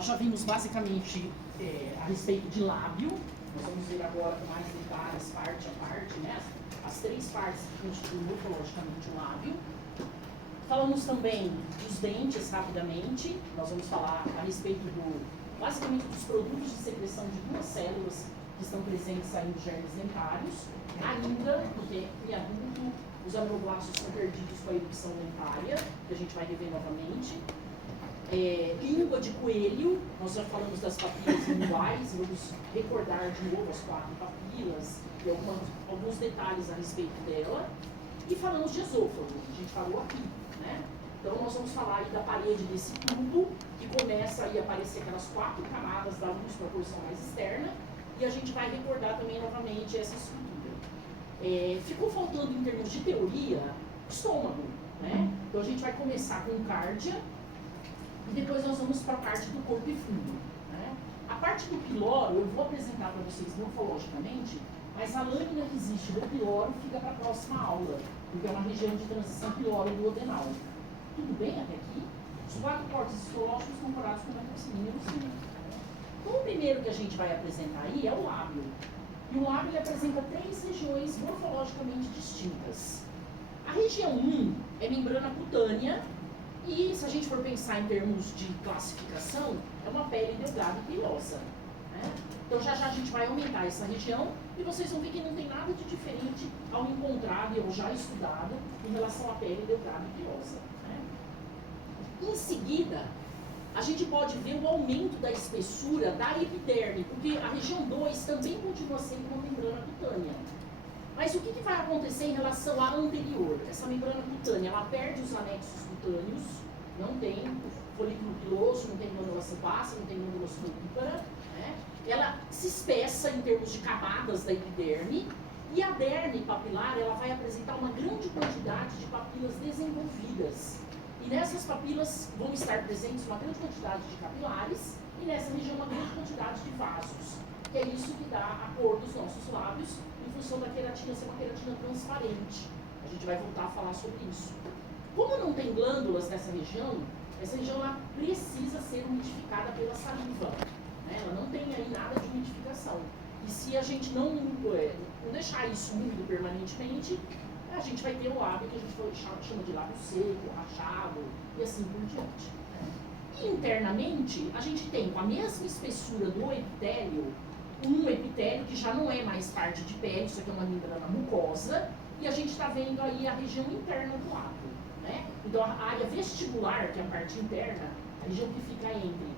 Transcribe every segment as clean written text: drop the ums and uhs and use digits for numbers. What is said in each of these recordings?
Nós já vimos basicamente a respeito de lábio. Nós vamos ver agora com mais detalhes, parte a parte, né? As três partes que constituem morfologicamente o lábio. Falamos também dos dentes, rapidamente. Nós vamos falar a respeito basicamente dos produtos de secreção de duas células que estão presentes aí nos germes dentários. Ainda, porque em adulto, os ameloblastos são perdidos com a erupção dentária, que a gente vai rever novamente. Língua de coelho, nós já falamos das papilas linguais, vamos recordar de novo as 4 papilas e alguns detalhes a respeito dela. E falamos de esôfago, a gente falou aqui, né? Então nós vamos falar aí da parede desse tubo, que começa aí a aparecer aquelas 4 camadas da luz para a porção mais externa, e a gente vai recordar também novamente essa estrutura. Ficou faltando em termos de teoria, estômago, né? Então a gente vai começar com cárdia, e depois nós vamos para a parte do corpo e fundo, né? A parte do piloro eu vou apresentar para vocês morfologicamente, mas a lâmina que existe do piloro fica para a próxima aula, porque é uma região de transição piloro-duodenal. Tudo bem até aqui? Os 4 cortes histológicos estão coroados com metoxilina no cima. Então o primeiro que a gente vai apresentar aí é o lábio. E o lábio ele apresenta 3 regiões morfologicamente distintas. A região 1 é membrana cutânea, e se a gente for pensar em termos de classificação, é uma pele delgada e pilosa, né? Então já já a gente vai aumentar essa região e vocês vão ver que não tem nada de diferente ao encontrado ou já estudado em relação à pele delgada e pilosa, né? Em seguida, a gente pode ver o aumento da espessura da epiderme, porque a região 2 também continua sendo uma membrana cutânea. Mas o que vai acontecer em relação à anterior? Essa membrana cutânea, ela perde os anexos cutâneos, não tem folículo piloso, não tem glândula sebácea, não tem glândula sudorípara, né? Ela se espessa em termos de camadas da epiderme, e a derme papilar, ela vai apresentar uma grande quantidade de papilas desenvolvidas. E nessas papilas vão estar presentes uma grande quantidade de capilares, e nessa região uma grande quantidade de vasos, que é isso que dá a cor dos nossos lábios, em função da queratina ser uma queratina transparente. A gente vai voltar a falar sobre isso. Como não tem glândulas nessa região, essa região ela precisa ser umidificada pela saliva, né? Ela não tem aí nada de umidificação. E se a gente não deixar isso úmido permanentemente, a gente vai ter um lábio que a gente chama de lábio seco, rachado e assim por diante, né? E internamente, a gente tem com a mesma espessura do epitélio, um epitélio que já não é mais parte de pele, isso aqui é uma membrana mucosa, e a gente está vendo aí a região interna do lábio, né? Então a área vestibular, que é a parte interna, a região que fica entre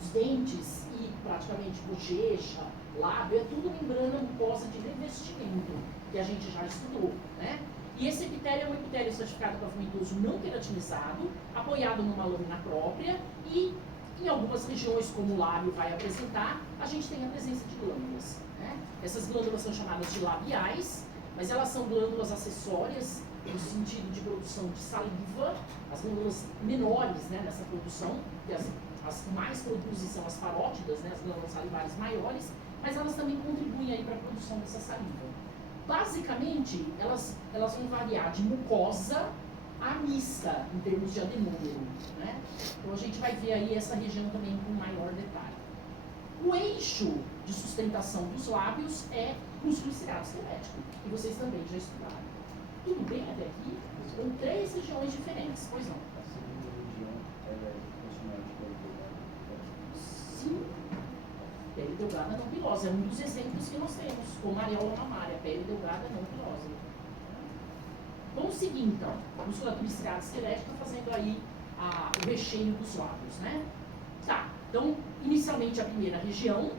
os dentes e praticamente bochecha, lábio, é tudo membrana mucosa de revestimento, que a gente já estudou, né? E esse epitélio é um epitélio estratificado pavimento não queratinizado, apoiado numa lâmina própria, e em algumas regiões, como o lábio vai apresentar, a gente tem a presença de glândulas, né? Essas glândulas são chamadas de labiais, mas elas são glândulas acessórias, no sentido de produção de saliva, as glândulas menores, né, nessa produção, que as que mais produzem são as parótidas, né, as glândulas salivares maiores, mas elas também contribuem aí para a produção dessa saliva. Basicamente, elas vão variar de mucosa a mista, em termos de adenômero, né? Então a gente vai ver aí essa região também com maior detalhe. O eixo de sustentação dos lábios é músculo estriado esquelético, que vocês também já estudaram. Tudo bem até aqui? São 3 regiões diferentes, pois não? A segunda região é continuar de pele delgada. Sim. Pele delgada não pilosa, é um dos exemplos que nós temos, como areola mamária, pele delgada não pilosa. Vamos seguir então. A musculatura estriada esquelética fazendo aí o recheio dos lábios, né? Tá, então inicialmente a primeira região,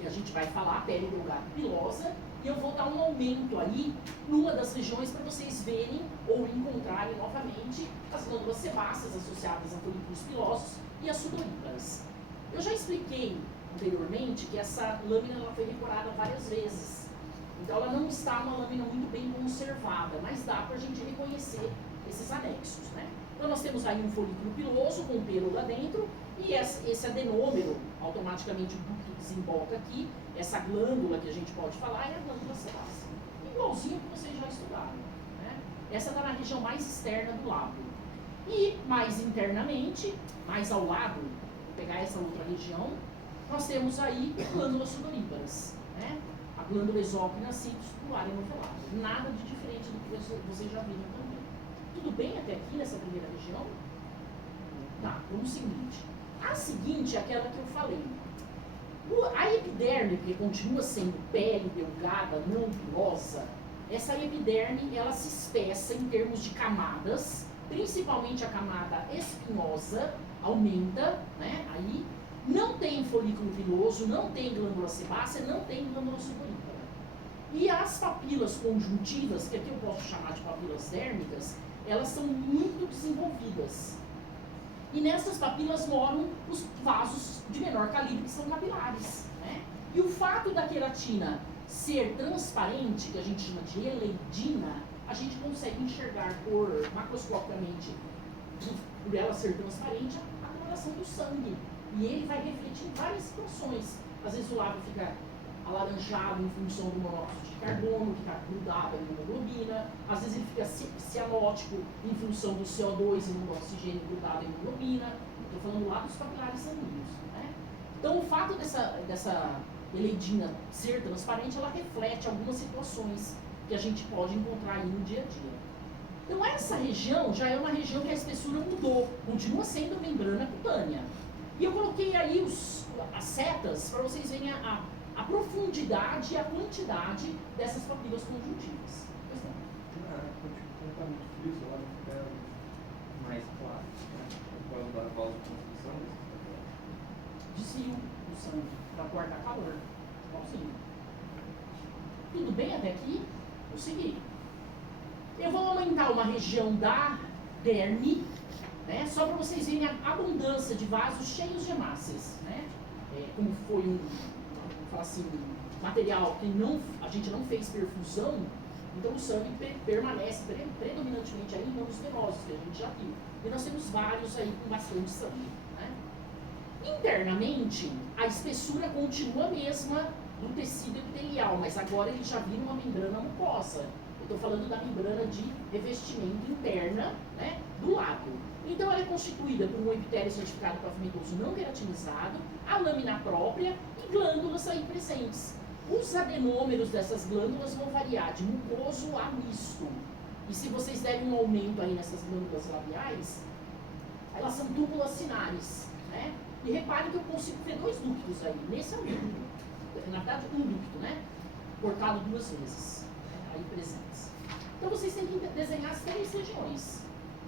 que a gente vai falar, pele delgada pilosa, e eu vou dar um aumento aí numa das regiões para vocês verem ou encontrarem novamente as glândulas sebáceas associadas a folículos pilosos e as sudoríparas. Eu já expliquei anteriormente que essa lâmina ela foi decorada várias vezes. Então ela não está uma lâmina muito bem conservada, mas dá para a gente reconhecer esses anexos, né? Então nós temos aí um folículo piloso com pelo lá dentro, e esse adenômero, automaticamente o ducto desemboca aqui, essa glândula que a gente pode falar é a glândula sebácea. Igualzinho que vocês já estudaram, né? Essa está na região mais externa do lábio. E mais internamente, mais ao lado, pegar essa outra região, nós temos aí glândulas sudoríparas, né? A glândula exócrina circular enovelada. Nada de diferente do que vocês já viram também. Tudo bem até aqui nessa primeira região? Tá, vamos seguinte. A seguinte é aquela que eu falei. A epiderme, que continua sendo pele delgada, não pilosa, essa epiderme, ela se espessa em termos de camadas, principalmente a camada espinhosa, aumenta, né? Aí não tem folículo piloso, não tem glândula sebácea, não tem glândula sudorípara. E as papilas conjuntivas, que aqui eu posso chamar de papilas dérmicas, elas são muito desenvolvidas. E nessas papilas moram os vasos de menor calibre, que são capilares, né? E o fato da queratina ser transparente, que a gente chama de eleidina, a gente consegue enxergar macroscopicamente, por ela ser transparente, a coloração do sangue. E ele vai refletir em várias situações. Às vezes o lábio fica alaranjado em função do monóxido de carbono, que está grudado na hemoglobina. Às vezes ele fica cianótico em função do CO2 e do oxigênio grudado na hemoglobina. Estou falando lá dos capilares sanguíneos, né? Então o fato dessa eleidina ser transparente, ela reflete algumas situações que a gente pode encontrar aí no dia a dia. Então essa região já é uma região que a espessura mudou, continua sendo membrana cutânea. E eu coloquei aí as setas para vocês verem a profundidade e a quantidade dessas papilas conjuntivas. Pois não. Quando está muito frio, o lado fica mais claro, né? Pode dar vasoconstrição. Desvio do sangue para guardar calor. Igualzinho. Tudo bem até aqui? Vou seguir. Eu vou aumentar uma região da derme, né? Só para vocês verem a abundância de vasos cheios de hemácias, né? Como foi assim, material que a gente não fez perfusão, então o sangue permanece predominantemente aí em ramos venosos, que a gente já viu. E nós temos vários aí com bastante sangue, né? Internamente, a espessura continua a mesma do tecido epitelial, mas agora ele já vira uma membrana mucosa. Eu estou falando da membrana de revestimento interna, né, do lábio. Então ela é constituída por um epitélio certificado pavimetoso não queratinizado, a lâmina própria e glândulas aí presentes. Os adenômeros dessas glândulas vão variar de mucoso a misto. E se vocês derem um aumento aí nessas glândulas labiais, elas são túbulas cinares, né? E reparem que eu consigo ver dois ductos aí. Nesse é um ducto. Na verdade, um ducto, né? Cortado duas vezes, né? Aí presentes. Então vocês têm que desenhar as três regiões.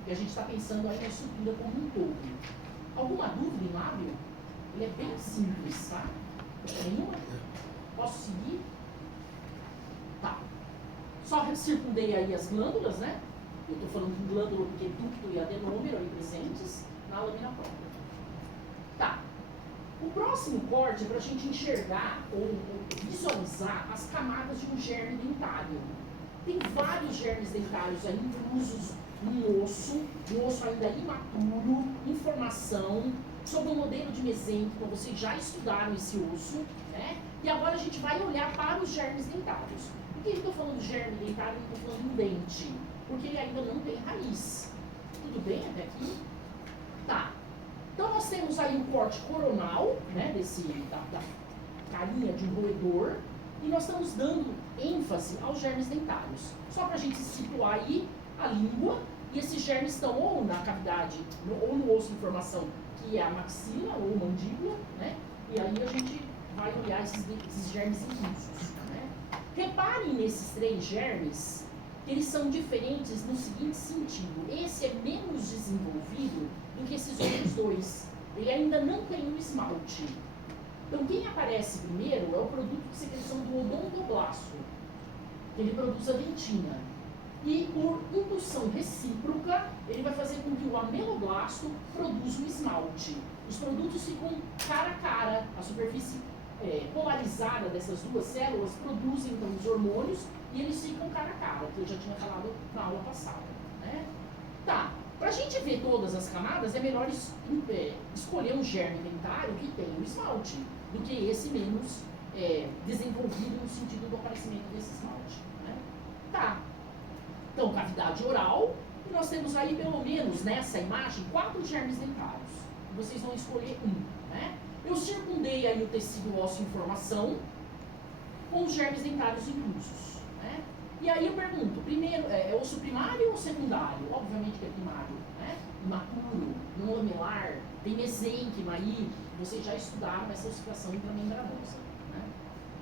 E a gente está pensando aí na estrutura como um todo. Alguma dúvida em lábio? Ele é bem simples, tá? Nenhuma? Posso seguir? Tá. Só circundei aí as glândulas, né? Eu estou falando de glândula porque ducto e adenômero aí presentes na lâmina própria. Tá. O próximo corte é para a gente enxergar ou visualizar as camadas de um germe dentário. Tem vários germes dentários aí inclusos no osso, um osso ainda imaturo, informação sobre o modelo de mesênquico. Vocês já estudaram esse osso, né? E agora a gente vai olhar para os germes dentários. Por que eu estou falando de germe dentário e não estou falando do dente? Porque ele ainda não tem raiz. Tudo bem até aqui? Tá. Então nós temos aí o corte coronal, né, da carinha de um roedor, e nós estamos dando ênfase aos germes dentários. Só para a gente situar aí a língua, e esses germes estão ou na cavidade, ou no osso de formação, que é a maxila ou mandíbula, né? E aí a gente vai olhar esses germes inclusos, né? Reparem nesses três germes, que eles são diferentes no seguinte sentido: esse é menos desenvolvido do que esses outros dois. Ele ainda não tem um esmalte. Então quem aparece primeiro é o produto de secreção do odontoblasto, que ele produz a dentina. E por indução recíproca, ele vai fazer com que o ameloblasto produza o esmalte. Os produtos ficam cara a cara, a superfície polarizada dessas duas células produzem então os hormônios e eles ficam cara a cara, que eu já tinha falado na aula passada, né? Tá, para a gente ver todas as camadas é melhor escolher um germe dentário que tem o esmalte, do que esse menos desenvolvido no sentido do aparecimento desse esmalte, né? Tá. Então, cavidade oral, e nós temos aí, pelo menos nessa imagem, 4 germes dentários. Vocês vão escolher um, né? Eu circundei aí o tecido ósseo em formação com os germes dentários inclusos, né? E aí eu pergunto, primeiro, é osso primário ou secundário? Obviamente que é primário, né? Imaturo, não lamelar, tem mesênquima aí, vocês já estudaram essa ossificação intramembranosa, né?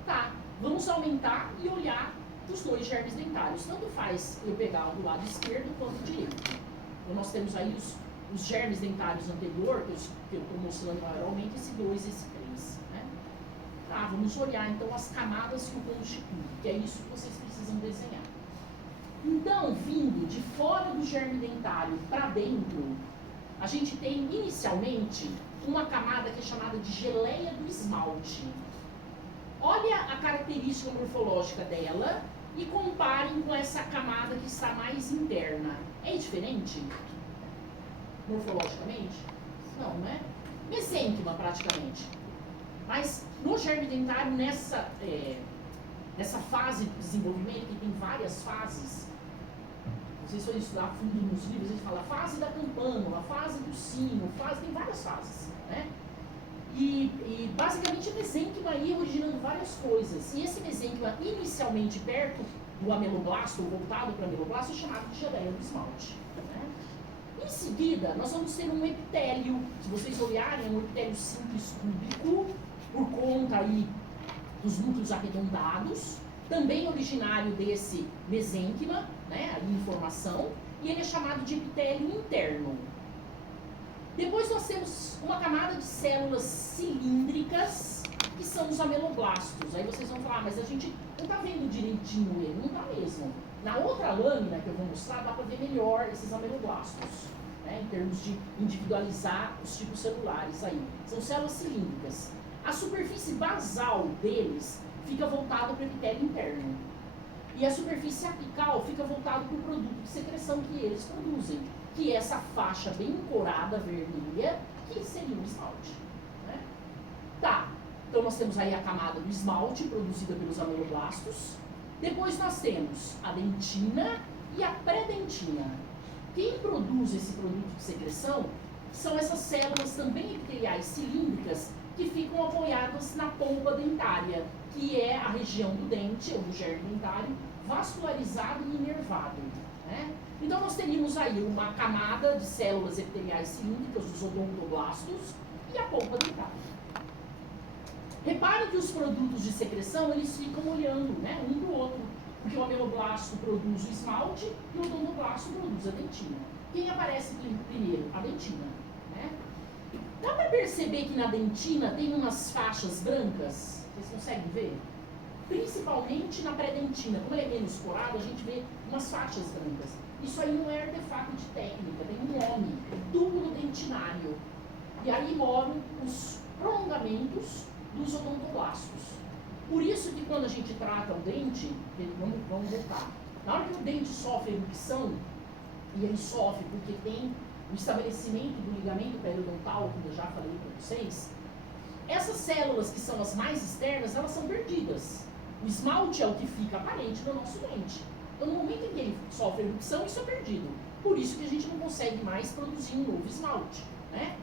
Tá, vamos aumentar e olhar os dois germes dentários. Tanto faz eu pegar o do lado esquerdo quanto o direito. Então nós temos aí os germes dentários anterior, que eu estou mostrando maiormente, esse 2 e esse 3, né? Tá, vamos olhar então as camadas que o constituem, que é isso que vocês precisam desenhar. Então, vindo de fora do germe dentário para dentro, a gente tem inicialmente uma camada que é chamada de geleia do esmalte. Olha a característica morfológica dela e comparem com essa camada que está mais interna. É diferente? Morfologicamente? Não, né? Mesênquima, praticamente. Mas no germe dentário, nessa fase de desenvolvimento, que tem várias fases, vocês forem estudar fundo nos livros, a gente fala fase da campânula, fase do sino, tem várias fases, né? E basicamente mesênquima aí originando várias coisas. E esse mesênquima inicialmente perto do ameloblasto, ou voltado para o ameloblasto, é chamado de geleia do esmalte, né? Em seguida, nós vamos ter um epitélio. Se vocês olharem, é um epitélio simples cúbico, por conta aí dos núcleos arredondados, também originário desse mesênquima, né, ali em formação, e ele é chamado de epitélio interno. Depois nós temos uma camada de células cilíndricas, que são os ameloblastos. Aí vocês vão falar, mas a gente não está vendo direitinho ele, não está mesmo. Na outra lâmina que eu vou mostrar, dá para ver melhor esses ameloblastos, né, em termos de individualizar os tipos celulares aí. São células cilíndricas. A superfície basal deles fica voltada para o epitélio interno. E a superfície apical fica voltada para o produto de secreção que eles produzem, que é essa faixa bem encorada, vermelha, que seria o esmalte, né? Tá, então nós temos aí a camada do esmalte, produzida pelos ameloblastos. Depois nós temos a dentina e a pré-dentina. Quem produz esse produto de secreção são essas células também epiteliais cilíndricas que ficam apoiadas na polpa dentária, que é a região do dente, ou do germe dentário, vascularizado e inervado, né? Então nós teríamos aí uma camada de células epiteliais cilíndricas, os odontoblastos, e a polpa dentária. Repare que os produtos de secreção, eles ficam olhando, né, um para o outro, porque o ameloblasto produz o esmalte e o odontoblasto produz a dentina. Quem aparece primeiro? A dentina, né? Dá para perceber que na dentina tem umas faixas brancas? Vocês conseguem ver? Principalmente na pré-dentina. Como ele é menos corado, a gente vê umas faixas brancas. Isso aí não é artefato de técnica, tem um nome, túbulo dentinário. E aí moram os prolongamentos dos odontoblastos. Por isso que quando a gente trata o dente, vamos voltar. Na hora que o dente sofre erupção, e ele sofre porque tem o estabelecimento do ligamento periodontal, como eu já falei para vocês, essas células que são as mais externas, elas são perdidas. O esmalte é o que fica aparente no nosso dente. Então, no momento em que ele sofre erupção, isso é perdido. Por isso que a gente não consegue mais produzir um novo esmalte, né?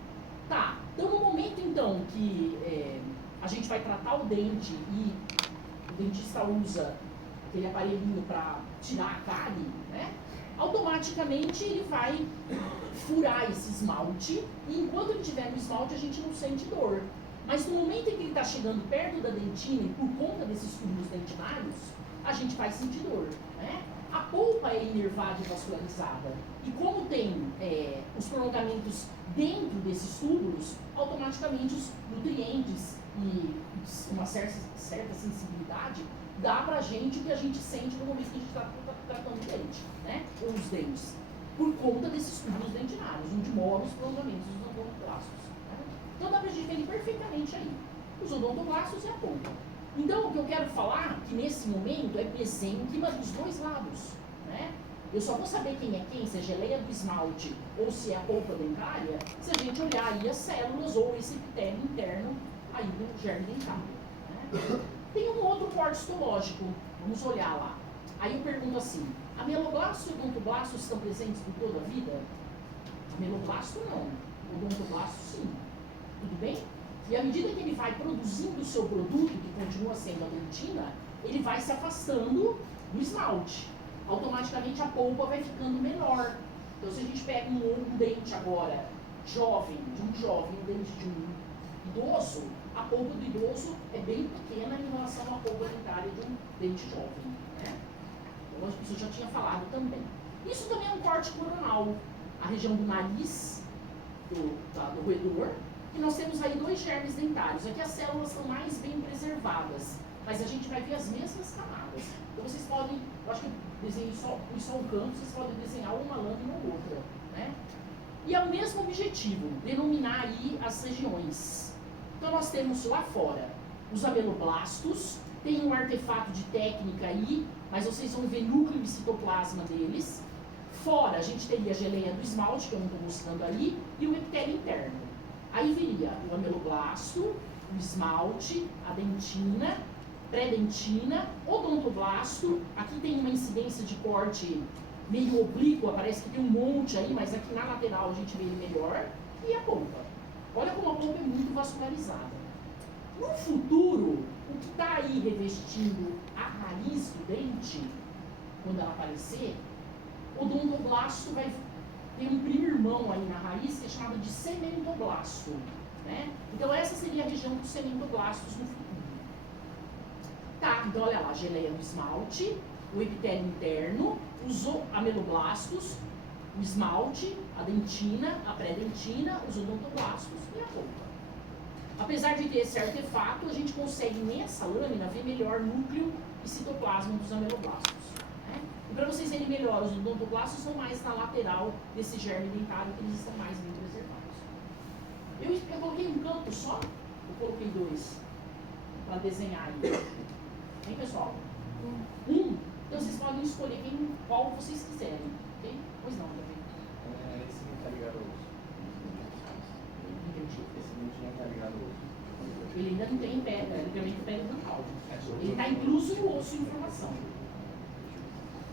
Tá, então no momento então que a gente vai tratar o dente e o dentista usa aquele aparelhinho para tirar a cárie, né? Automaticamente ele vai furar esse esmalte e enquanto ele estiver no esmalte a gente não sente dor. Mas no momento em que ele está chegando perto da dentina e por conta desses túbulos dentinários, a gente vai sentir dor, né? A polpa é inervada e vascularizada. E como tem os prolongamentos dentro desses túbulos, automaticamente os nutrientes e uma certa sensibilidade dá pra gente o que a gente sente no momento que a gente está tratando o dente, né? Ou os dentes. Por conta desses túbulos dentinários, onde moram os prolongamentos dos odontoblastos, né? Então dá pra gente ver ele perfeitamente aí. Os odontoblastos e a polpa. Então, o que eu quero falar, que nesse momento é mesênquima dos dois lados, né? Eu só vou saber quem é quem, se é geleia do esmalte ou se é a polpa dentária, se a gente olhar aí as células ou esse epitélio interno aí do germe dentário, né? Tem um outro corte histológico, vamos olhar lá. Aí eu pergunto assim, ameloblasto e odontoblasto estão presentes por toda a vida? Ameloblasto não, odontoblasto sim. Tudo bem? E à medida que ele vai produzindo o seu produto, que continua sendo a dentina, ele vai se afastando do esmalte. Automaticamente a polpa vai ficando menor. Então se a gente pega um dente agora, jovem, um dente de um idoso, a polpa do idoso é bem pequena em relação à polpa dentária de um dente jovem, né? Então isso eu já tinha falado também. Isso também é um corte coronal. A região do nariz, do roedor, e nós temos aí 2 germes dentários. Aqui as células estão mais bem preservadas, mas a gente vai ver as mesmas camadas. Então vocês podem, eu acho que eu desenhei só um canto, vocês podem desenhar uma lâmina ou outra, né? E é o mesmo objetivo, denominar aí as regiões. Então nós temos lá fora os ameloblastos, tem um artefato de técnica aí, mas vocês vão ver núcleo e citoplasma deles. Fora a gente teria a geleia do esmalte, que eu não estou mostrando aí, e o epitélio interno. Aí viria o ameloblasto, o esmalte, a dentina, pré-dentina, odontoblasto. Aqui tem uma incidência de corte meio oblíqua, parece que tem um monte aí, mas aqui na lateral a gente vê ele melhor. E a polpa. Olha como a polpa é muito vascularizada. No futuro, o que está aí revestindo a raiz do dente, quando ela aparecer, o odontoblasto vai ter um primo irmão aí na raiz que é chamado de cementoblasto, né? Então essa seria a região dos cementoblastos no futuro. Tá, então olha lá, a geleia do esmalte, o epitélio interno, os ameloblastos, o esmalte, a dentina, a pré-dentina, os odontoblastos e a polpa. Apesar de ter esse artefato, a gente consegue nessa lâmina ver melhor núcleo e citoplasma dos ameloblastos. E para vocês verem melhor, os odontoblastos são mais na lateral desse germe dentário, que eles estão mais bem preservados. Eu coloquei um canto só, eu coloquei 2 para desenhar aí. Hein, pessoal? Então vocês podem escolher qual vocês quiserem. Ok? Pois não, também. Esse não está ligado ao osso. Entendi. Esse não está ligado ao osso. Ele ainda não tem ligamento periodontal. Ele está incluso no osso em formação.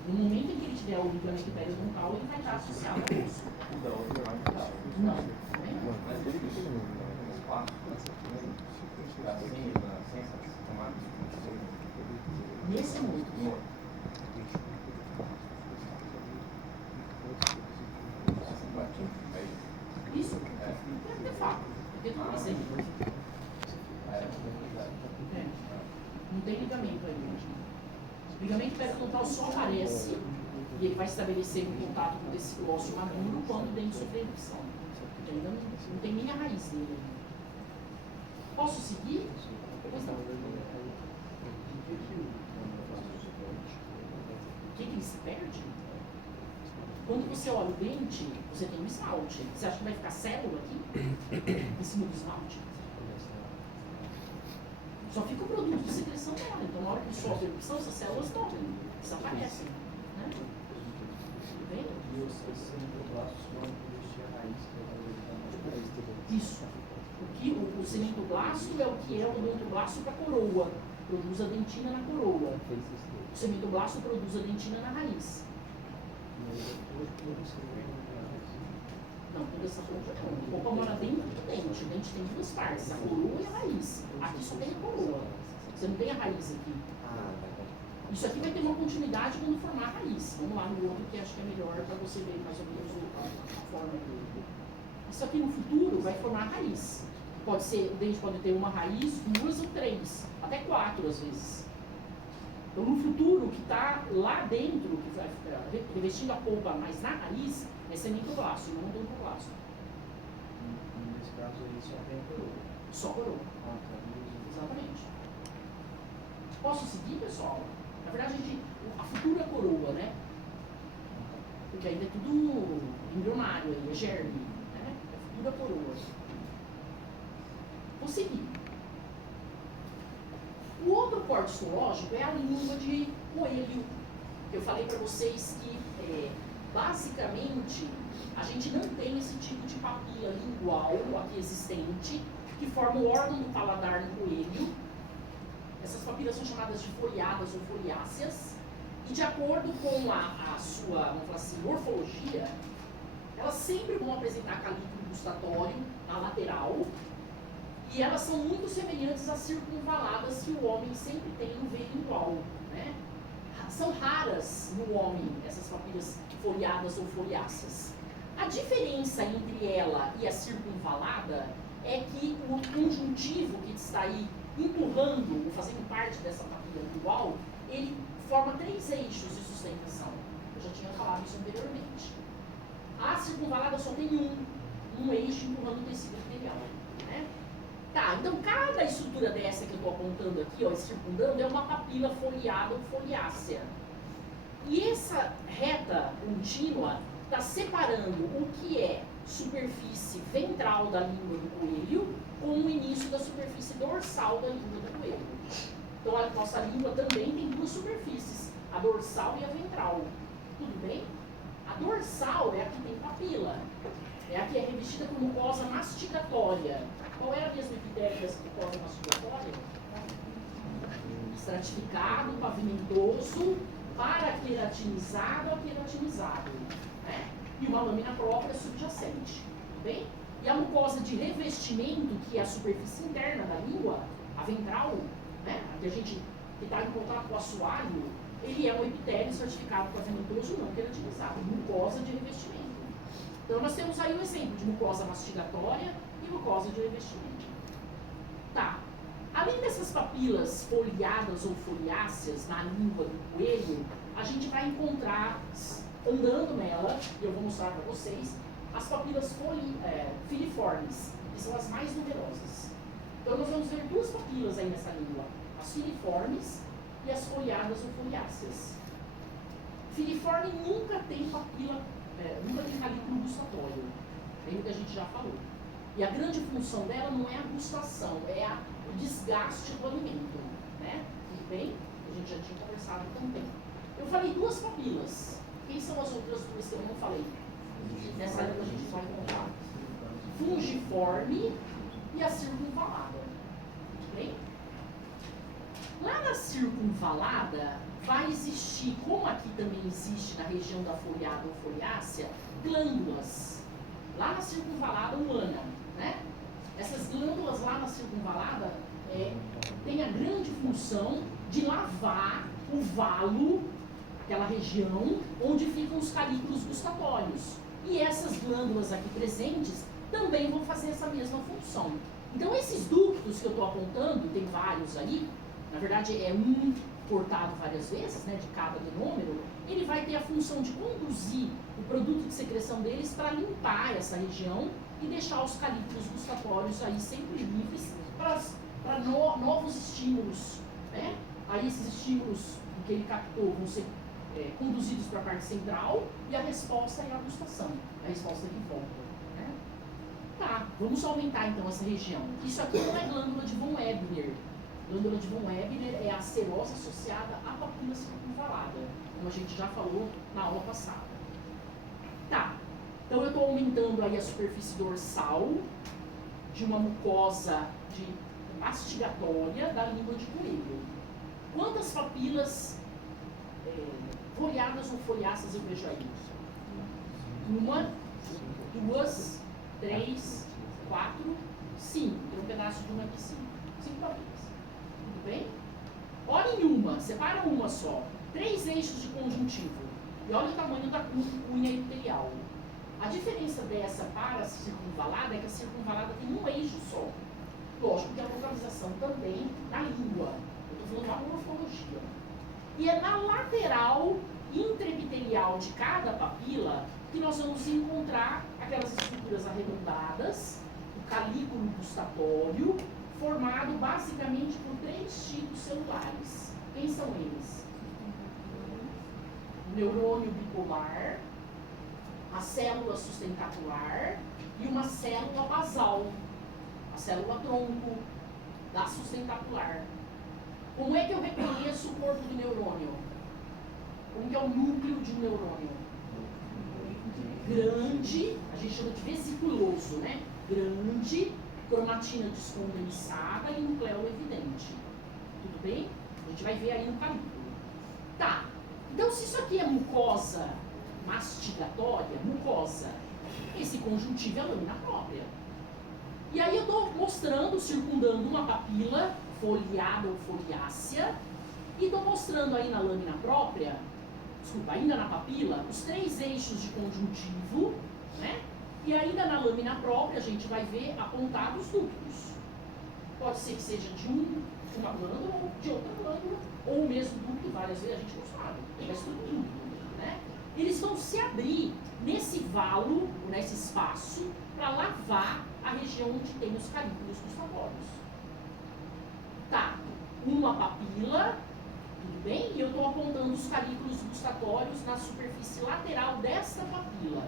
No momento em que ele tiver o ligamento periodontal, ele vai estar associado ao osso. Não. Mas ele tem espaço sem essa tomada. Nesse mundo. Isso é artefato. Porque tudo isso aí. Não tem ligamento aí. O ligamento periodontal só aparece e ele vai estabelecer um contato com o tecido ósseo maduro quando o dente sofrer erupção. Ainda não tem nem a raiz dele. Posso seguir? Pois não. O que ele se perde? Quando você olha o dente, você tem um esmalte. Você acha que vai ficar célula aqui? Em cima do esmalte? Só fica o produto de secreção dela. Então, na hora que sofre a erupção, essas células morrem, desaparecem. Né? Vendo? E os cementoblastos vão revestir a raiz, que é a raiz do Isso. O cementoblasto é o que é o odontoblasto para a coroa. Produz a dentina na coroa. O cementoblasto produz a dentina na raiz. Não, toda essa polpa não. A polpa mora dentro do dente. O dente tem 2 partes, a coroa e a raiz. Aqui só tem a coroa. Você não tem a raiz aqui. Isso aqui vai ter uma continuidade quando formar a raiz. Vamos lá no outro que acho que é melhor para você ver mais ou menos a forma dele. Isso aqui no futuro vai formar a raiz. Pode ser, o dente pode ter uma raiz, 2 ou 3, até 4 às vezes. Então no futuro, o que está lá dentro, que vai revestindo a polpa mais na raiz, é cementoblasto, não odontoblasto. Nesse caso aí só tem a coroa. Só coroa. Ah, tá. Exatamente. Posso seguir, pessoal? Na verdade, a futura coroa, né? Porque ainda é tudo embrionário aí, é germe, né? É a futura coroa. Vou seguir. O outro corte histológico é a língua de coelho. Eu falei para vocês que, basicamente, a gente não tem esse tipo de papila lingual aqui existente, que forma o órgão do paladar no coelho. Essas papilas são chamadas de foliadas ou foliáceas. E de acordo com a sua, vamos falar assim, morfologia, elas sempre vão apresentar calículo gustatório na lateral E elas são muito semelhantes às circunvaladas que o homem sempre tem no veringual, né? São raras no homem essas papilas foliadas ou foliáceas. A diferença entre ela e a circunvalada é que o conjuntivo que está aí empurrando, ou fazendo parte dessa papila lingual, ele forma 3 eixos de sustentação. Eu já tinha falado isso anteriormente. A circunvalada só tem um eixo empurrando o tecido epitelial, né? Tá, então cada estrutura dessa que eu estou apontando aqui, ó, circundando, é uma papila foliada ou foliácea. E essa reta contínua está separando o que é superfície ventral da língua do coelho com o início da superfície dorsal da língua do coelho. Então a nossa língua também tem 2 superfícies, a dorsal e a ventral. Tudo bem? A dorsal é a que tem papila, é a que é revestida com mucosa mastigatória. Qual é a mesma epitélio dessa mucosa mastigatória? Estratificado, pavimentoso, paraqueratinizado ou queratinizado, né? E uma lâmina própria subjacente, tudo bem? E a mucosa de revestimento, que é a superfície interna da língua, a ventral, né? A que a gente está em contato com o assoalho, ele é um epitélio certificado pavimentoso não queratinizado, mucosa de revestimento. Então nós temos aí um exemplo de mucosa mastigatória e mucosa de revestimento. Tá. Além dessas papilas foliadas ou foliáceas na língua do coelho, a gente vai encontrar, andando nela, e eu vou mostrar para vocês, as papilas filiformes, que são as mais numerosas. Então nós vamos ver 2 papilas aí nessa língua, as filiformes e as foliadas ou foliáceas. Filiforme nunca tem papila, nunca tem calículo gustatório, lembra que a gente já falou. E a grande função dela não é a gustação, é o desgaste do alimento, né? Tudo bem? A gente já tinha conversado também. Eu falei 2 papilas. Quem são as outras 2 que eu não falei? Nessa língua a gente vai encontrar. Fungiforme e a circunvalada. Tudo bem? Lá na circunvalada vai existir, como aqui também existe na região da foliada ou foliácea, glândulas. Lá na circunvalada humana, né? Essas glândulas lá na circunvalada têm a grande função de lavar o valo, aquela região onde ficam os calículos gustatórios. E essas glândulas aqui presentes também vão fazer essa mesma função. Então esses ductos que eu estou apontando, tem vários aí, na verdade é um cortado várias vezes, né, de cada denômero, ele vai ter a função de conduzir o produto de secreção deles para limpar essa região e deixar os calículos gustatórios aí sempre livres para novos estímulos, né? Aí esses estímulos que ele captou vão ser conduzidos para a parte central e a resposta é a gustação, a resposta que volta, né? Tá, vamos aumentar então essa região. Isso aqui não é glândula de von Ebner. Glândula de von Ebner é a serosa associada à papila circunvalada, como a gente já falou na aula passada. Tá, então eu estou aumentando aí a superfície dorsal de uma mucosa mastigatória da língua de coelho. Quantas papilas foliadas ou foliáceas eu vejo aí? 1, 2, 3, 4, 5. Tem um pedaço de uma aqui, 5. 5 papilas. Tudo bem? Olha em uma, separa uma só. 3 eixos de conjuntivo. E olha o tamanho da cunha epitelial. A diferença dessa para a circunvalada é que a circunvalada tem um eixo só. Lógico que a localização também na língua. Eu estou falando da morfologia. E é na lateral intraepitelial de cada papila que nós vamos encontrar aquelas estruturas arredondadas, o calículo gustatório, formado basicamente por 3 tipos celulares. Quem são eles? O neurônio bipolar, a célula sustentacular e uma célula basal, a célula tronco da sustentacular. Como é que eu reconheço o corpo do neurônio? Como que é o núcleo de um neurônio? Grande, a gente chama de vesiculoso, né? Grande, cromatina descondensada e nucleolo evidente. Tudo bem? A gente vai ver aí no capítulo. Tá, então se isso aqui é mucosa mastigatória, mucosa, esse conjuntivo é a lâmina própria. E aí eu estou mostrando, circundando uma papila foliada ou foliácea, e estou mostrando aí na lâmina própria, desculpa, ainda na papila, os 3 eixos de conjuntivo, né? E ainda na lâmina própria a gente vai ver apontados ductos. Pode ser que seja de uma glândula ou de outra glândula, ou o mesmo ducto, várias vezes a gente não sabe, mas tudo ducto, né? Eles vão se abrir nesse valo, nesse espaço, para lavar a região onde tem os calículos gustatórios. Tá, uma papila, tudo bem? E eu estou apontando os calículos gustatórios na superfície lateral desta papila.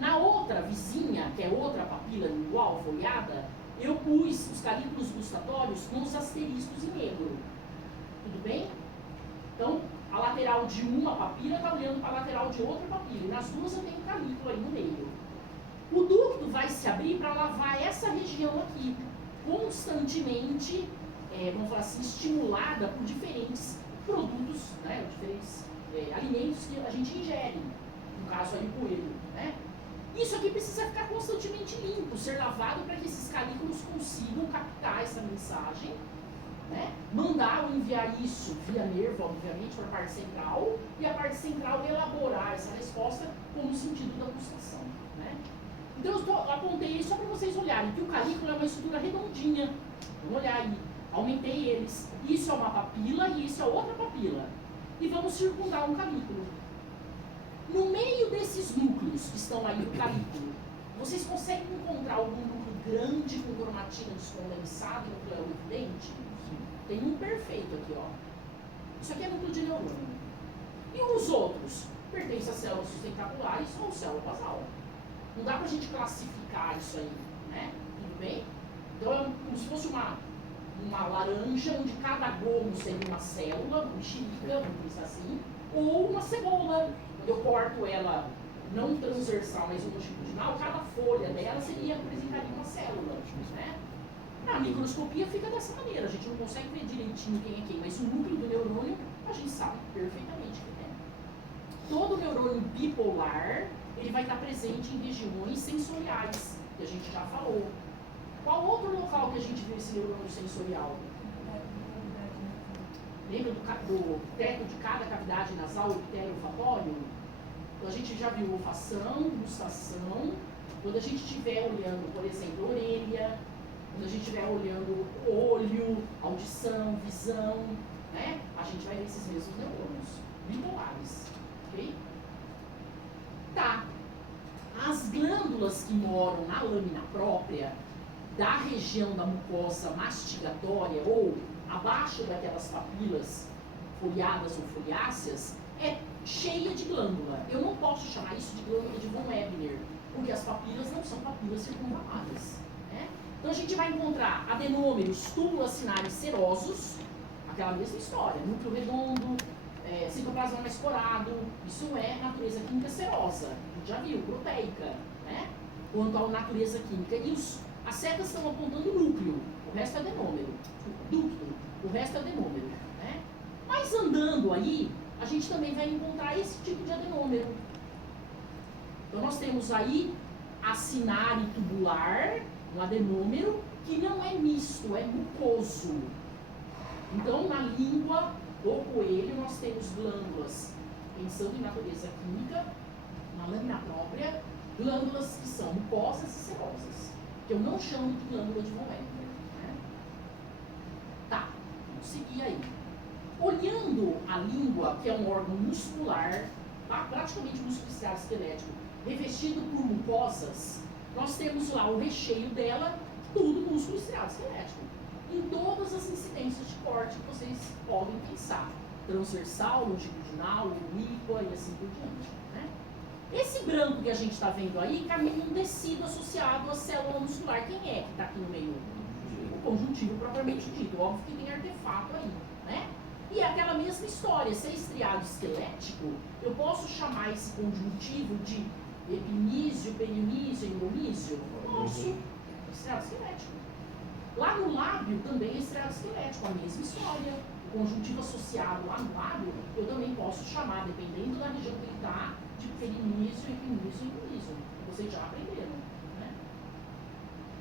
Na outra vizinha, que é outra papila igual, foliada, eu pus os calículos gustatórios nos asteriscos em negro. Tudo bem? Então, a lateral de uma papila está olhando para a lateral de outra papila. E nas duas eu tenho calículo aí no meio. O ducto vai se abrir para lavar essa região aqui, constantemente, vamos falar assim, estimulada por diferentes produtos, né, diferentes alimentos que a gente ingere. No caso aí o coelho, né? Isso aqui precisa ficar constantemente limpo, ser lavado para que esses calículos consigam captar essa mensagem, né? Mandar ou enviar isso via nervo, obviamente, para a parte central, e a parte central elaborar essa resposta com o sentido da gustação, né? Então eu apontei só para vocês olharem que o calículo é uma estrutura redondinha. Vamos olhar aí, aumentei eles. Isso é uma papila e isso é outra papila. E vamos circundar um calículo. No meio desses núcleos que estão aí no calículo, vocês conseguem encontrar algum núcleo grande com cromatina descondensada e núcleo evidente? Tem um perfeito aqui, ó. Isso aqui é núcleo de neurônio. E os outros? Pertencem a células sustentaculares ou célula basal. Não dá pra gente classificar isso aí, né? Tudo bem? Então é como se fosse uma laranja, onde cada gomo seria uma célula, uma mexerica, vamos pensar assim, ou uma cebola. Eu corto ela não transversal, mas longitudinal, cada folha dela representaria uma célula, né? Na microscopia fica dessa maneira, a gente não consegue ver direitinho quem é quem, mas o núcleo do neurônio a gente sabe perfeitamente que é. Todo neurônio bipolar, ele vai estar presente em regiões sensoriais, que a gente já falou. Qual outro local que a gente viu esse neurônio sensorial? Lembra do teto de cada cavidade nasal, epitélio olfatório? Então a gente já viu olfação, gustação. Quando a gente estiver olhando, por exemplo, orelha, quando a gente estiver olhando olho, audição, visão, né? A gente vai ver esses mesmos neurônios bipolares, ok? Tá. As glândulas que moram na lâmina própria da região da mucosa mastigatória ou abaixo daquelas papilas foliadas ou foliáceas é cheia de glândula. Eu não posso chamar isso de glândula de von Ebner, porque as papilas não são papilas circunvaladas, né? Então a gente vai encontrar adenômeros, túbulos acinares serosos, aquela mesma história, núcleo redondo, citoplasma mais corado, isso é natureza química serosa, a gente já viu, proteica, né? Quanto à natureza química. E as setas estão apontando o núcleo, o resto é adenômero, ducto, o resto é adenômero, né? Mas andando aí, a gente também vai encontrar esse tipo de adenômero. Então nós temos aí acinário tubular, um adenômero, que não é misto, é mucoso. Então na língua do coelho nós temos glândulas, pensando em natureza química, na lâmina própria, glândulas que são mucosas e serosas, que eu não chamo de glândula de von Ebner, né? Tá, vamos seguir aí. Olhando a língua, que é um órgão muscular, praticamente músculo esquelético, revestido por mucosas, nós temos lá o recheio dela, tudo músculo esquelético. Em todas as incidências de corte que vocês podem pensar. Transversal, longitudinal, oblíqua e assim por diante, né? Esse branco que a gente está vendo aí caminha um tecido associado à célula muscular. Quem é que está aqui no meio? O conjuntivo propriamente dito. Óbvio que tem artefato aí, né? E é aquela mesma história, se é estriado esquelético, eu posso chamar esse conjuntivo de epinísio, perinísio, endonísio? Posso. Estriado esquelético. Lá no lábio também é estriado esquelético, a mesma história. O conjuntivo associado lá no lábio, eu também posso chamar, dependendo da região que ele está, de perinísio, epinísio e endonísio. Vocês já aprenderam, né?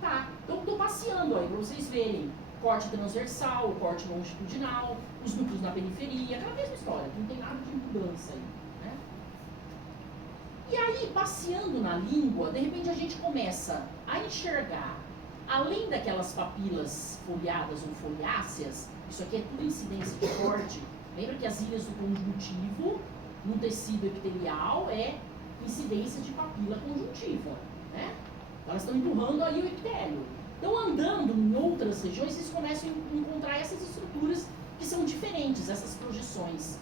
Tá, então estou passeando aí para vocês verem. Corte transversal, corte longitudinal, os núcleos na periferia, aquela mesma história, não tem nada de mudança aí. Né? E aí, passeando na língua, de repente a gente começa a enxergar, além daquelas papilas foliadas ou foliáceas, isso aqui é tudo incidência de corte. Lembra que as ilhas do conjuntivo, no tecido epitelial, é incidência de papila conjuntiva. Né? Elas estão empurrando aí o epitélio. Então, andando em outras regiões, vocês começam a encontrar essas estruturas que são diferentes, essas projeções.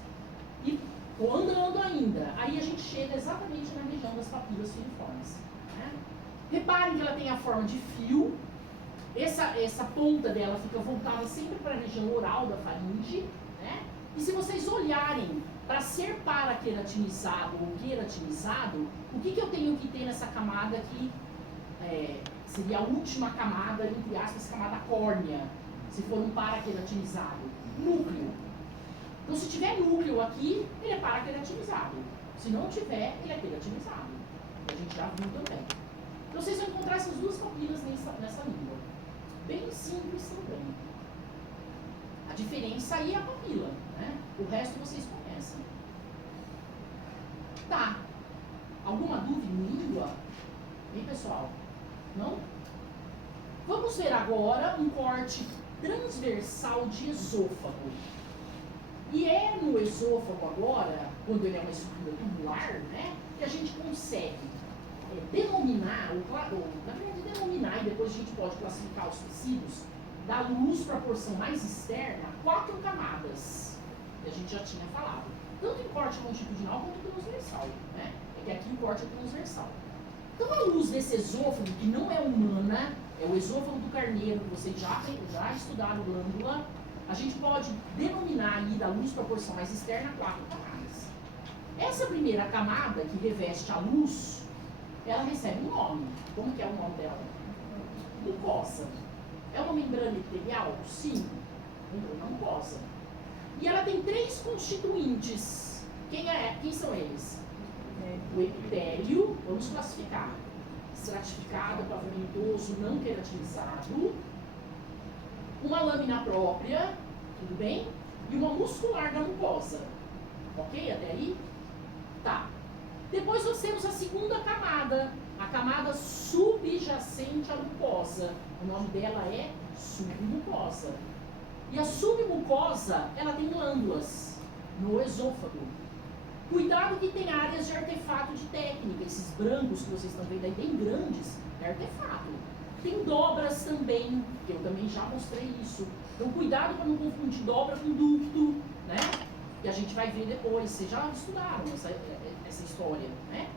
E andando ainda, aí a gente chega exatamente na região das papilas filiformes. Né? Reparem que ela tem a forma de fio. Essa ponta dela fica voltada sempre para a região oral da faringe. Né? E se vocês olharem para ser paraqueratinizado ou queratinizado, o que eu tenho que ter nessa camada aqui? Seria a última camada, entre aspas, camada córnea, se for um paraqueratinizado. Núcleo. Então, se tiver núcleo aqui, ele é paraqueratinizado. Se não tiver, ele é queratinizado. A gente já viu também. Então, vocês vão encontrar essas duas papilas nessa língua. Bem simples também. A diferença aí é a papila. Né? O resto vocês conhecem. Tá. Alguma dúvida em língua? Hein, pessoal? Não? Vamos ver agora um corte transversal de esôfago. E é no esôfago agora, quando ele é uma estrutura tubular, né, que a gente consegue denominar, na verdade denominar, e depois a gente pode classificar os tecidos, da luz para a porção mais externa, 4 camadas, que a gente já tinha falado. Tanto em corte longitudinal quanto transversal. Né? É que aqui o corte é transversal. Então, a luz desse esôfago, que não é humana, é o esôfago do carneiro, que vocês já estudaram glândula, a gente pode denominar aí da luz para a porção mais externa 4 camadas. Essa primeira camada, que reveste a luz, ela recebe um nome. Como que é o nome dela? Mucosa. É uma membrana epitelial? Sim. Membrana mucosa. E ela tem 3 constituintes. Quem são eles? O epitélio, vamos classificar, estratificado, pavimento, não queratinizado, uma lâmina própria, tudo bem? E uma muscular da mucosa. Ok? Até aí? Tá. Depois nós temos a segunda camada, a camada subjacente à mucosa. O nome dela é submucosa. E a submucosa, ela tem glândulas no esôfago. Cuidado que tem áreas de artefato de técnica, esses brancos que vocês estão vendo aí, bem grandes, é artefato. Tem dobras também, que eu também já mostrei isso. Então cuidado para não confundir dobra com ducto, né? Que a gente vai ver depois, vocês já estudaram essa história, né?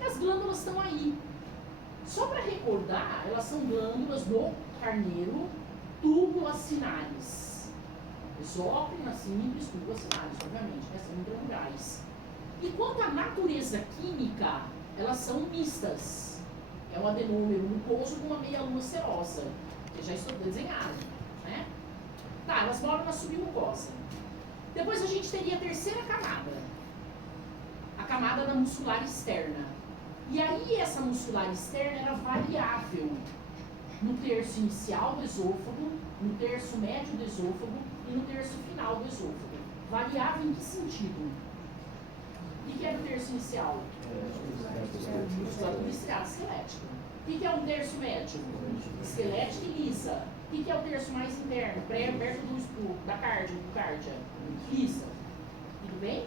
E as glândulas estão aí. Só para recordar, elas são glândulas do carneiro tubulo-acinares. Exócrina simples, tubulo-acinares, obviamente, né? São intramurais. E quanto à natureza química, elas são mistas. É um adenômero mucoso com uma meia-lua serosa, que já estou desenhado, né? Tá, elas moram na submucosa. Depois a gente teria a terceira camada, a camada da muscular externa. E aí essa muscular externa era variável no terço inicial do esôfago, no terço médio do esôfago e no terço final do esôfago. Variável em que sentido? O que é o terço inicial? Musculatura estriada esquelética. O que é um terço médio? Esquelética e lisa. O que é o terço mais interno? Perto da cárdia. Lisa. Tudo bem?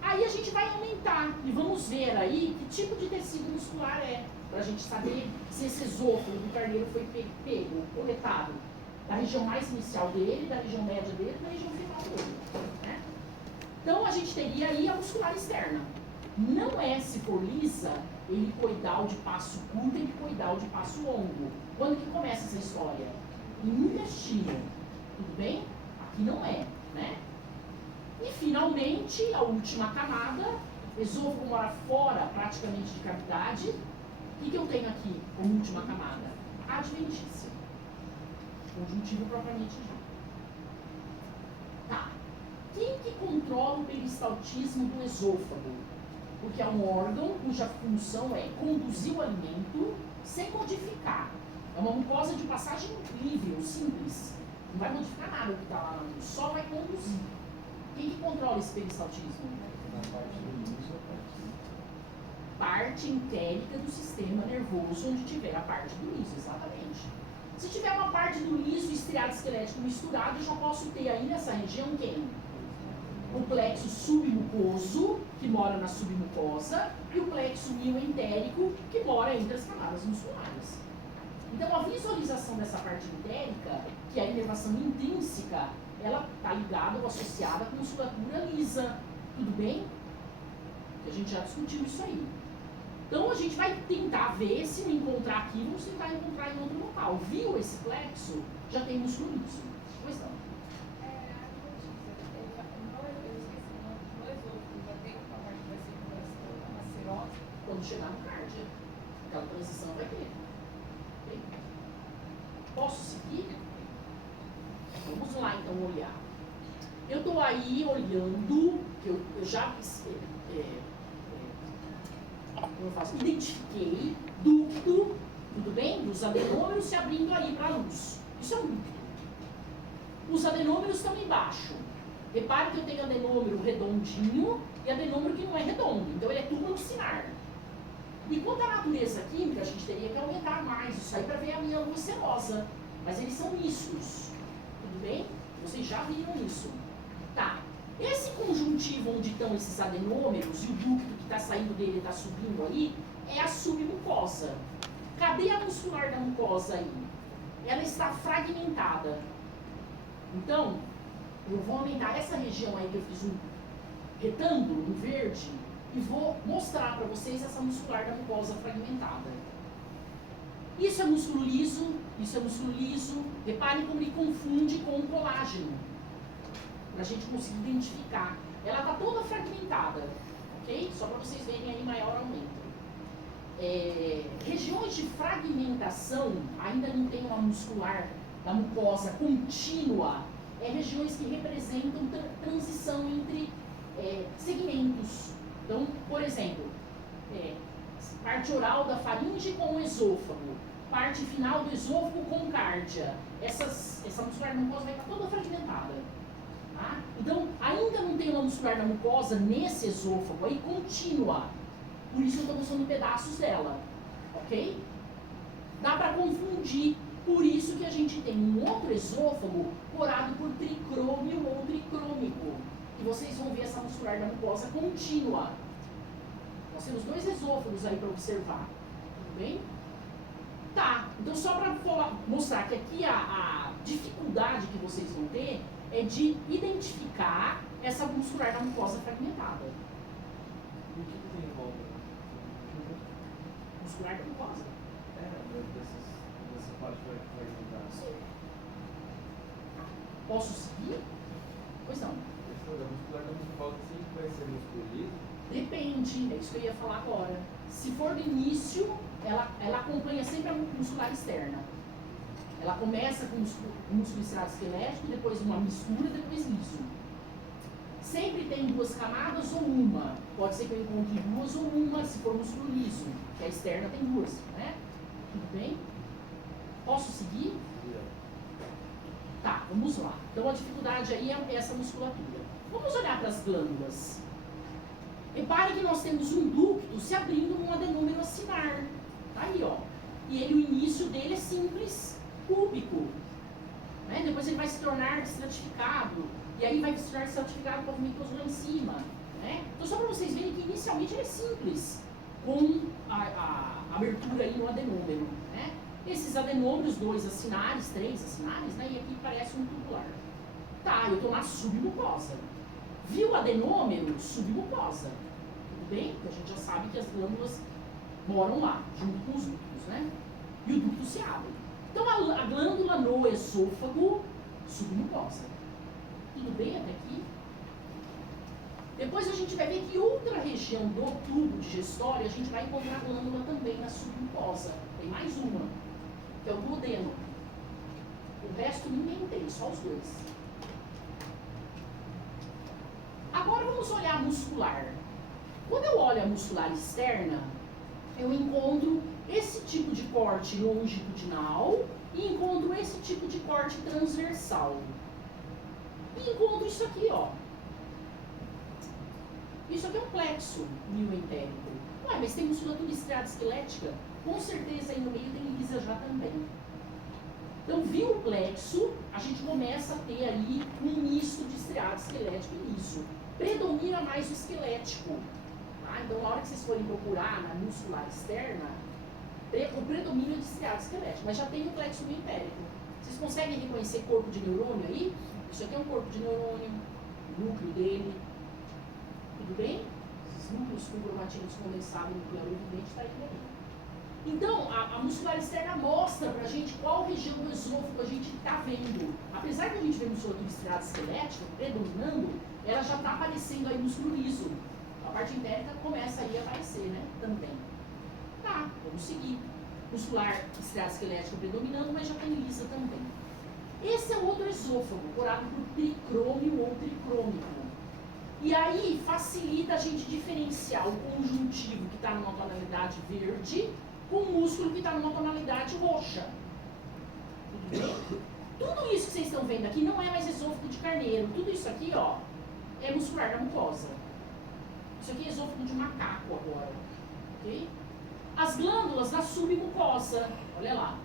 Aí a gente vai aumentar e vamos ver aí que tipo de tecido muscular é, para a gente saber se esse esôfago do carneiro foi pego, coletado, da região mais inicial dele, da região média dele, da região final dele. Né? Então a gente teria aí a muscular externa. Não é, se for lisa, helicoidal de passo curto e helicoidal de passo longo. Quando que começa essa história? Em intestino. Tudo bem? Aqui não é, né? E finalmente, a última camada, esôfago mora fora praticamente de cavidade. O que eu tenho aqui como última camada? Adventícia. Conjuntivo propriamente dito. Tá. Quem que controla o peristaltismo do esôfago? Porque é um órgão cuja função é conduzir o alimento sem modificar. É uma mucosa de passagem livre, ou simples. Não vai modificar nada o que está lá na luz, só vai conduzir. Quem que controla esse peristaltismo? Na parte do início, a Parte entérica do sistema nervoso, onde tiver a parte do liso, exatamente. Se tiver uma parte do liso e estriado esquelético misturado, eu já posso ter aí nessa região quem? O plexo submucoso, que mora na submucosa, e o plexo mioentérico, que mora entre as camadas musculares. Então, a visualização dessa parte entérica, que é a inervação intrínseca, ela está ligada ou associada com musculatura lisa. Tudo bem? A gente já discutiu isso aí. Então, a gente vai tentar ver se não encontrar aqui, vamos tentar encontrar em outro local. Viu esse plexo? Já tem músculo liso. Pois não. Quando chegar no cardia, aquela transição vai ter. Ok? Posso seguir? Vamos lá então olhar. Eu estou aí olhando, que eu já eu faço, identifiquei ducto, tudo bem? Dos adenômeros se abrindo aí para a luz. Isso é um ducto. Os adenômeros estão embaixo. Repare que eu tenho adenômero redondinho e adenômero que não é redondo. Então ele é tubo lacinar. E quanto à natureza química, a gente teria que aumentar mais isso aí para ver a minha luz serosa. Mas eles são mistos. Tudo bem? Vocês já viram isso. Tá. Esse conjuntivo onde estão esses adenômeros e o ducto que está saindo dele está subindo aí, é a submucosa. Cadê a muscular da mucosa aí? Ela está fragmentada. Então, eu vou aumentar essa região aí que eu fiz um retângulo, um verde, e vou mostrar para vocês essa muscular da mucosa fragmentada. Isso é músculo liso, isso é músculo liso. Reparem como ele confunde com o colágeno, para a gente conseguir identificar. Ela está toda fragmentada, ok? Só para vocês verem aí maior aumento. Regiões de fragmentação, ainda não tem uma muscular da mucosa contínua, regiões que representam transição entre segmentos. Então, por exemplo, parte oral da faringe com o esôfago, parte final do esôfago com cárdia. Essa muscular da mucosa vai estar toda fragmentada. Tá? Então, ainda não tem uma muscular da mucosa nesse esôfago aí contínua. Por isso eu estou mostrando pedaços dela. Ok? Dá para confundir. Por isso que a gente tem um outro esôfago corado por tricrômio ou tricrômico. E vocês vão ver essa muscular da mucosa contínua. Nós temos dois esôfagos aí para observar. Tudo bem? Tá. Então, só para mostrar que aqui a dificuldade que vocês vão ter é de identificar essa muscular da mucosa fragmentada. E o que tem em volta? Muscular da mucosa? Dessa parte fragmentada. Sim. Posso seguir? Pois não. A muscular da mucosa sempre vai ser músculo liso? Depende, é isso que eu ia falar agora. Se for do início, ela acompanha sempre a muscular externa. Ela começa com o músculo estriado esquelético, depois uma mistura, depois liso. Sempre tem duas camadas ou uma. Pode ser que eu encontre duas ou uma, se for músculo liso, que a externa tem duas, né? Tudo bem? Posso seguir? Tá, vamos lá. Então a dificuldade aí é essa musculatura. Vamos olhar para as glândulas. Repare que nós temos um ducto se abrindo num adenômero acinar. Tá aí, ó. E o início dele é simples, cúbico. Né? Depois ele vai se tornar estratificado. E aí vai se tornar estratificado pavimento lá em cima. Né? Então só para vocês verem que inicialmente ele é simples, com a abertura aí no adenômero. Né? Esses adenômeros, 2 acinares, 3 acinares, né? E aqui parece um tubular. Tá, eu estou na submucosa. Viu o adenômero? Submucosa. Tudo bem? Porque a gente já sabe que as glândulas moram lá, junto com os ductos, né? E o ducto se abre. Então a glândula no esôfago, submucosa. Tudo bem até aqui? Depois a gente vai ver que outra região do tubo digestório a gente vai encontrar a glândula também na submucosa. Tem mais uma, que é o duodeno. O resto ninguém tem, só os dois. Agora vamos olhar a muscular. Quando eu olho a muscular externa, eu encontro esse tipo de corte longitudinal e encontro esse tipo de corte transversal. E encontro isso aqui, ó. Isso aqui é um plexo mioentérico. Ué, mas tem musculatura estriada esquelética? Com certeza aí no meio tem lisa já também. Então, viu o plexo, a gente começa a ter aí um misto de estriado esquelético e liso. Predomina mais o esquelético. Tá? Então, na hora que vocês forem procurar na muscular externa, o predomínio é de estriado esquelético, mas já tem o plexo mioentérico. Vocês conseguem reconhecer corpo de neurônio aí? Isso aqui é um corpo de neurônio, o núcleo dele. Tudo bem? Esses núcleos com cromatina descondensada nuclear evidente está aí daí. Então, a muscular externa mostra pra gente qual região do esôfago a gente está vendo. Apesar de a gente ver musculatura estriada esquelética predominando, ela já está aparecendo aí músculo liso. A parte entérica começa aí a aparecer, né? Também. Tá, vamos seguir. Muscular estriada esquelética predominando, mas já tem lisa também. Esse é o outro esôfago, corado por tricrômio ou tricrômico. E aí facilita a gente diferenciar o conjuntivo que está numa tonalidade verde com o músculo que está numa tonalidade roxa. Tudo bem? Tudo isso que vocês estão vendo aqui não é mais esôfago de carneiro. Tudo isso aqui, ó, é muscular da mucosa. Isso aqui é esôfago de macaco agora. Ok? As glândulas da submucosa, olha lá.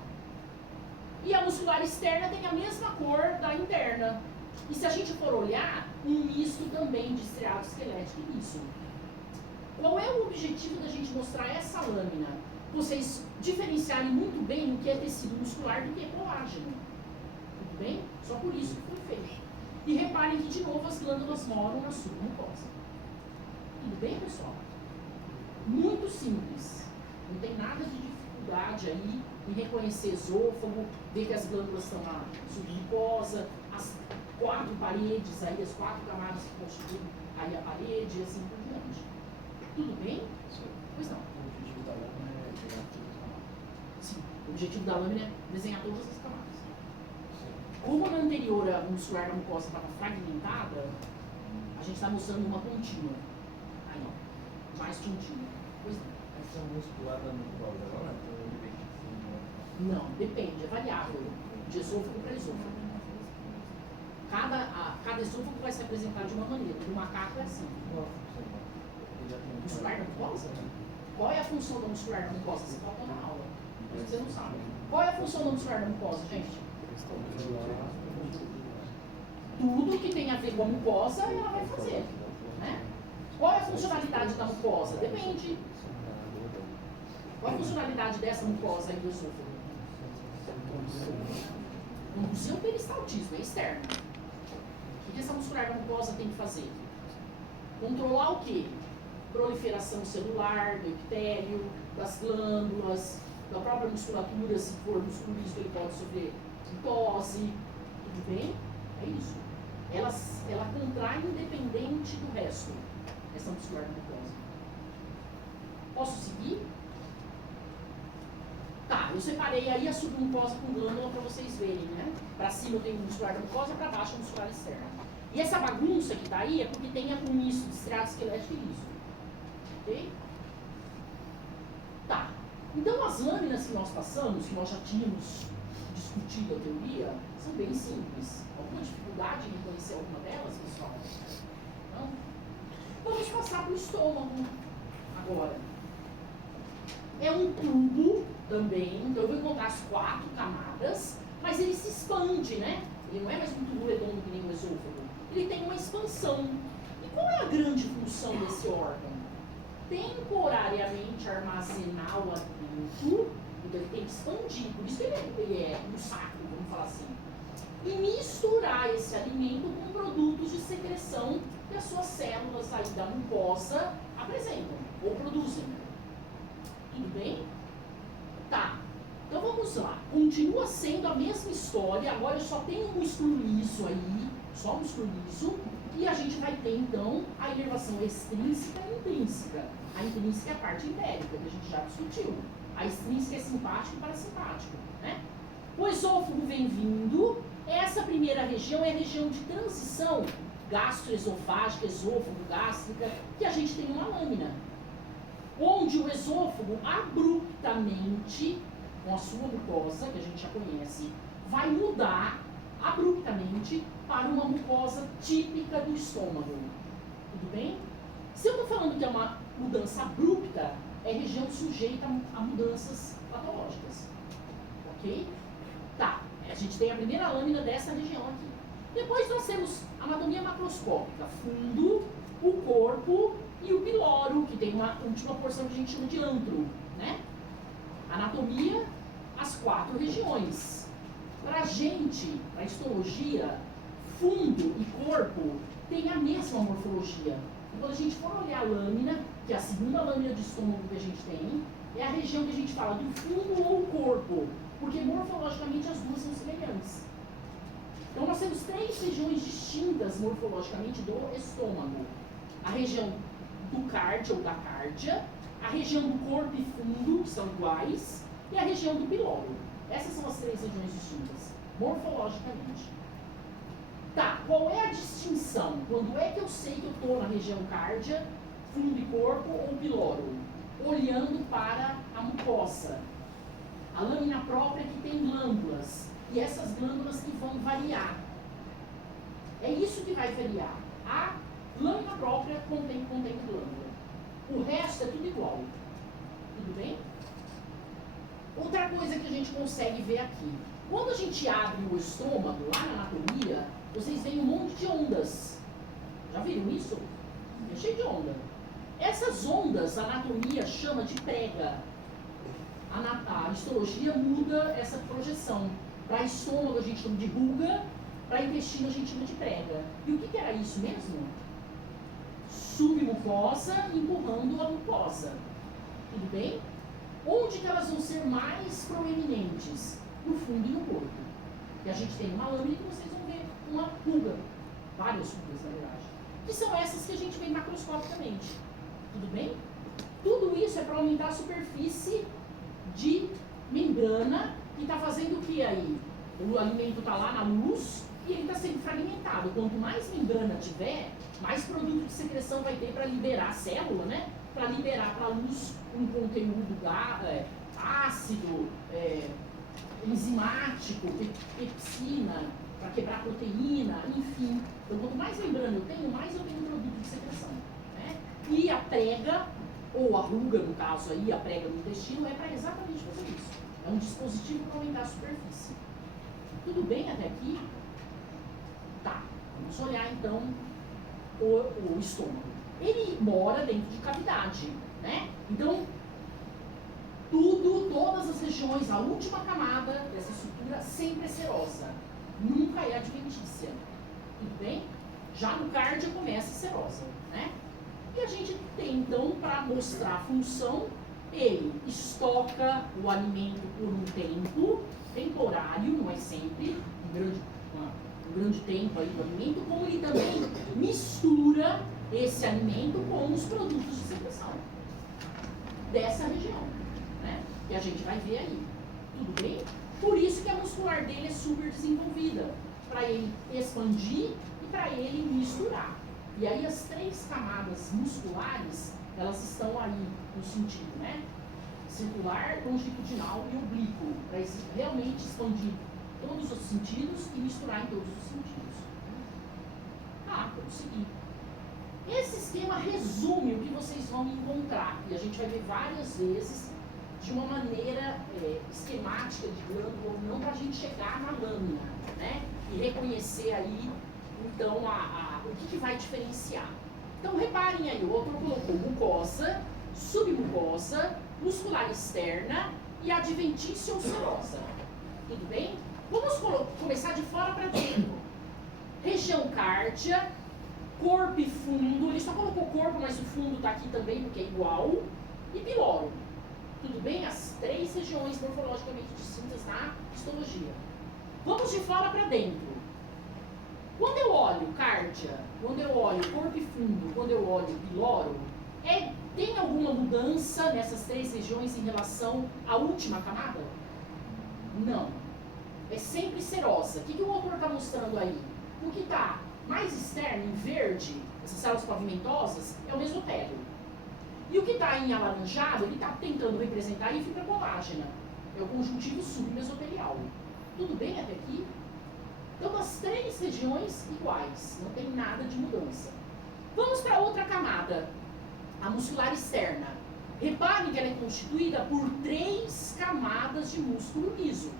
E a muscular externa tem a mesma cor da interna. E se a gente for olhar, um misto também de estriado esquelético e liso. Qual é o objetivo da gente mostrar essa lâmina? Vocês diferenciarem muito bem o que é tecido muscular do que é colágeno. Tudo bem? Só por isso que foi feito. E reparem que, de novo, as glândulas moram na submucosa. Tudo bem, pessoal? Muito simples. Não tem nada de dificuldade aí em reconhecer esôfago, ver que as glândulas estão na submucosa, as 4 paredes aí, as 4 camadas que constituem aí a parede e assim por diante. Tudo bem? Pois não. Sim, o objetivo da lâmina é desenhar todas as camadas. Como na anterior a muscular da mucosa estava fragmentada, a gente está mostrando uma contínua. Aí, ó, mais contínua. Pois não. Essa muscular da mucosa, ela não é tão evidente assim, né? Não, depende, é variável. De esôfago para esôfago. Cada esôfago vai se apresentar de uma maneira. No macaco é assim. Muscular da mucosa? Qual é a função da muscular da mucosa? Você faltou na aula. Mas você não sabe. Qual é a função da muscular da mucosa, gente? Tudo que tem a ver com a mucosa, ela vai fazer. Né? Qual é a funcionalidade da mucosa? Depende. Qual é a funcionalidade dessa mucosa aí do esôfago? No seu peristaltismo, é externo. O que essa muscular da mucosa tem que fazer? Controlar o quê? Proliferação celular, do epitélio, das glândulas, da própria musculatura, se for músculo liso, ele pode sofrer mitose. Tudo bem? É isso. Ela contrai independente do resto, essa muscular da mucosa. Posso seguir? Tá, eu separei aí a submucosa com glândula para vocês verem, né? Para cima eu tenho muscular da mucosa, para baixo a muscular externa. E essa bagunça que tá aí é porque tem um misto de estriado esquelético e liso. Ok? Tá. Então as lâminas que nós passamos, que nós já tínhamos discutido a teoria, são bem simples. Alguma dificuldade em reconhecer alguma delas, pessoal? Não? Vamos passar para o estômago agora. É um tubo também, então eu vou encontrar as 4 camadas, mas ele se expande, né? Ele não é mais um tubo redondo que nem o esôfago. Ele tem uma expansão. E qual é a grande função desse órgão? Temporariamente armazenar o alimento, então ele tem que expandir, por isso ele é um saco, vamos falar assim. E misturar esse alimento com produtos de secreção que as suas células aí da mucosa apresentam ou produzem. Tudo bem? Tá. Então vamos lá. Continua sendo a mesma história. Agora eu só tenho um músculo liso aí. Só um músculo liso. E a gente vai ter então a inervação extrínseca e intrínseca. A intrínseca é a parte entérica, que a gente já discutiu. A extrínseca é simpático e parasimpático. Né? O esôfago vem vindo. Essa primeira região é a região de transição gastroesofágica, esôfago, gástrica, que a gente tem uma lâmina. onde o esôfago abruptamente, com a sua mucosa, que a gente já conhece, vai mudar abruptamente para uma mucosa típica do estômago. Tudo bem? Se eu estou falando que é uma mudança abrupta, é região sujeita a mudanças patológicas. Ok? Tá, a gente tem a primeira lâmina dessa região aqui. Depois nós temos anatomia macroscópica, fundo, o corpo e o piloro, que tem uma última porção que a gente chama de antro, né? Anatomia, as 4 regiões. Pra gente, pra histologia, fundo e corpo tem a mesma morfologia. E quando a gente for olhar a lâmina, que é a segunda lâmina de estômago que a gente tem, é a região que a gente fala do fundo ou corpo, porque morfologicamente as duas são semelhantes. Então nós temos 3 regiões distintas morfologicamente do estômago. A região do cárdia ou da cárdia, a região do corpo e fundo, que são iguais, e a região do piloro. Essas são as 3 regiões distintas, morfologicamente. Tá, qual é a distinção? Quando é que eu sei que eu estou na região cárdia, fundo e corpo ou piloro? Olhando para a mucosa. A lâmina própria que tem glândulas. E essas glândulas que vão variar. É isso que vai variar. A lâmina própria contém glândula. O resto é tudo igual. Tudo bem? Outra coisa que a gente consegue ver aqui. Quando a gente abre o estômago, lá na anatomia, vocês veem um monte de ondas. Já viram isso? É cheio de onda. Essas ondas, a anatomia chama de prega. A histologia muda essa projeção. Para estômago a gente chama de ruga, para intestino a gente chama de prega. E o que era isso mesmo? Submucosa empurrando a mucosa. Tudo bem? Onde que elas vão ser mais proeminentes? No fundo e no corpo. E a gente tem uma lâmina que vocês vão ver uma ruga. Várias rugas, na verdade. Que são essas que a gente vê macroscopicamente. Tudo bem? Tudo isso é para aumentar a superfície de membrana que está fazendo o que aí? O alimento está lá na luz e ele está sendo fragmentado. Quanto mais membrana tiver, mais produto de secreção vai ter para liberar a célula, né? Para liberar para a luz um conteúdo ácido, enzimático, pepsina, para quebrar proteína, enfim. Então, quanto mais membrana eu tenho produto de secreção. Né? E a prega, ou a ruga, no caso aí, a prega no intestino, é para exatamente fazer isso. É um dispositivo para aumentar a superfície. Tudo bem até aqui? Tá, vamos olhar então o estômago. Ele mora dentro de cavidade, né? Então, todas as regiões, a última camada dessa estrutura sempre é serosa. Nunca é adventícia. Tudo bem? Já no cárdio começa serosa, né? E a gente tem, então, para mostrar a função, ele estoca o alimento por um tempo temporário, não é sempre, um grande tempo aí do alimento, como ele também mistura esse alimento com os produtos de secreção dessa região, né? Que a gente vai ver aí. Tudo bem? Por isso que a muscular dele é super desenvolvida, para ele expandir e para ele misturar. E aí as 3 camadas musculares, elas estão aí no sentido, né? Circular, longitudinal e oblíquo, para realmente expandir todos os sentidos e misturar em todos os sentidos. Vamos seguir. Esse esquema resume o que vocês vão encontrar, e a gente vai ver várias vezes de uma maneira esquemática de glândula ou não, para a gente chegar na lâmina, né? E reconhecer aí, então, o que vai diferenciar. Então, reparem aí, o outro colocou mucosa, submucosa, muscular externa e adventícia ou serosa. Tudo bem? Vamos começar de fora para dentro. Região cárdia, corpo e fundo. Ele só colocou corpo, mas o fundo está aqui também, porque é igual. E piloro. Tudo bem? As 3 regiões morfologicamente distintas na histologia. Vamos de fora para dentro. Quando eu olho cárdia, quando eu olho corpo e fundo, quando eu olho piloro, tem alguma mudança nessas 3 regiões em relação à última camada? Não. É sempre serosa. O que o autor está mostrando aí? O que está mais externo, em verde, essas células pavimentosas, é o mesotélio. E o que está em alaranjado, ele está tentando representar a fibra colágena. É o conjuntivo submesotelial. Tudo bem até aqui? Então, as 3 regiões iguais, não tem nada de mudança. Vamos para outra camada, a muscular externa. Reparem que ela é constituída por 3 camadas de músculo liso.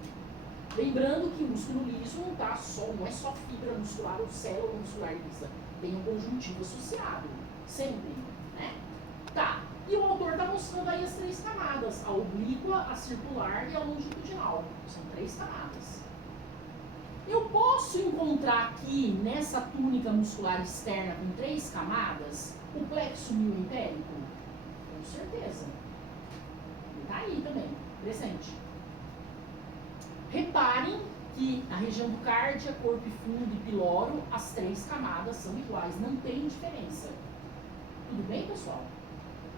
Lembrando que o músculo liso não é só fibra muscular ou célula muscular lisa. Tem um conjuntivo associado, sempre, né? Tá, e o autor está mostrando aí as 3 camadas, a oblíqua, a circular e a longitudinal. São 3 camadas. Eu posso encontrar aqui, nessa túnica muscular externa com 3 camadas, o plexo mioimpérico? Com certeza. Ele está aí também, presente. Reparem que na região do cárdia, corpo fundo e piloro, as 3 camadas são iguais, não tem diferença. Tudo bem, pessoal?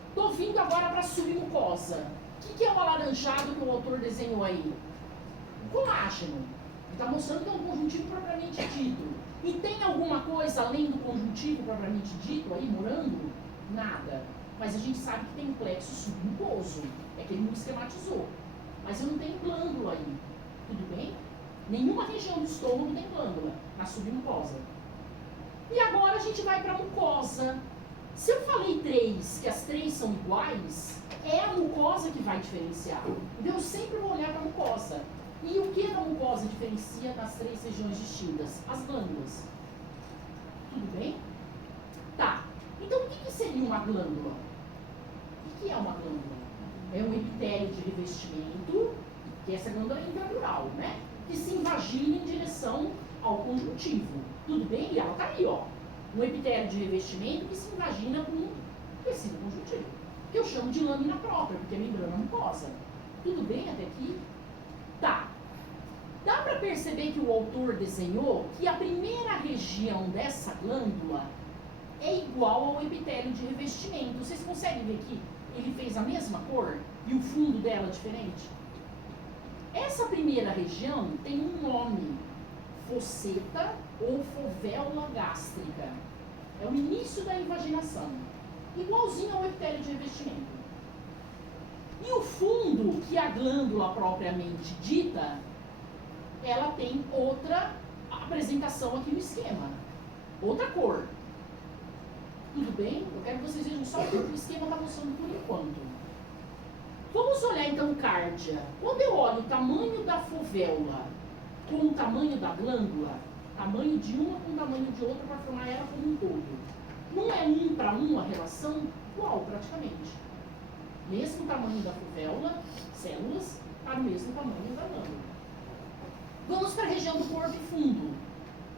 Estou vindo agora para a submucosa. O que é o alaranjado que o autor desenhou aí? O colágeno. Ele está mostrando que é um conjuntivo propriamente dito. E tem alguma coisa além do conjuntivo propriamente dito aí, morando? Nada. Mas a gente sabe que tem plexo submucoso. É que ele não esquematizou. Mas eu não tenho glândula aí. Tudo bem? Nenhuma região do estômago tem glândula na submucosa. E agora a gente vai para a mucosa. Se eu falei 3, que as 3 são iguais, é a mucosa que vai diferenciar. Então eu sempre vou olhar para a mucosa. E o que a mucosa diferencia nas 3 regiões distintas? As glândulas. Tudo bem? Tá. Então o que seria uma glândula? O que é uma glândula? É um epitélio de revestimento, que essa glândula é intradural, né? Que se invagina em direção ao conjuntivo. Tudo bem? E ela está aí, ó. Um epitélio de revestimento que se invagina com um tecido conjuntivo. Que eu chamo de lâmina própria, porque é membrana mucosa. Tudo bem até aqui? Tá. Dá para perceber que o autor desenhou que a primeira região dessa glândula é igual ao epitélio de revestimento. Vocês conseguem ver que ele fez a mesma cor e o fundo dela é diferente? Essa primeira região tem um nome, fosseta ou fovéula gástrica. É o início da invaginação, igualzinho ao epitélio de revestimento. E o fundo, que é a glândula propriamente dita, ela tem outra apresentação aqui no esquema, outra cor. Tudo bem? Eu quero que vocês vejam só o que o esquema está mostrando por enquanto. Vamos olhar então o cárdia. Quando eu olho o tamanho da fovéula com o tamanho da glândula, tamanho de uma com o tamanho de outra para formar ela como um todo. Não é 1 para 1 a relação? Igual, praticamente. Mesmo tamanho da fovéula, células, para o mesmo tamanho da glândula. Vamos para a região do corpo fundo.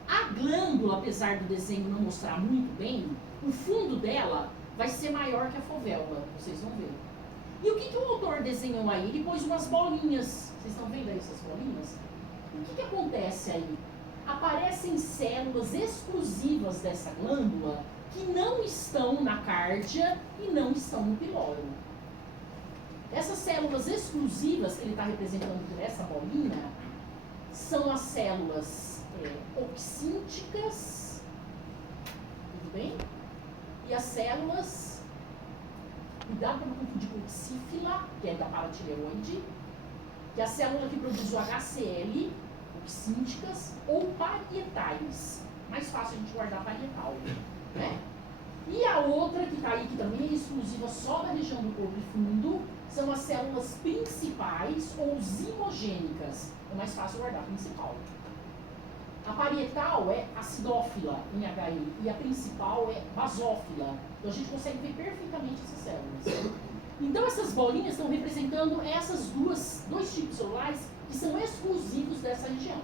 A glândula, apesar do desenho não mostrar muito bem, o fundo dela vai ser maior que a fovéula, vocês vão ver. E o que o autor desenhou aí? Ele pôs umas bolinhas. Vocês estão vendo aí essas bolinhas? O que acontece aí? Aparecem células exclusivas dessa glândula que não estão na cárdia e não estão no piloro. Essas células exclusivas que ele está representando por essa bolinha são as células oxínticas, tudo bem? E as células, cuidado para não confundir com oxífila, que é da paratireoide, que é a célula que produz o HCl, oxínticas, ou parietais. Mais fácil a gente guardar parietal, né? E a outra que está aí, que também é exclusiva só da região do corpo fundo, são as células principais ou zimogênicas. É mais fácil guardar a principal. A parietal é acidófila em HI e a principal é basófila. Então a gente consegue ver perfeitamente essas células. Então essas bolinhas estão representando essas dois tipos celulares que são exclusivos dessa região.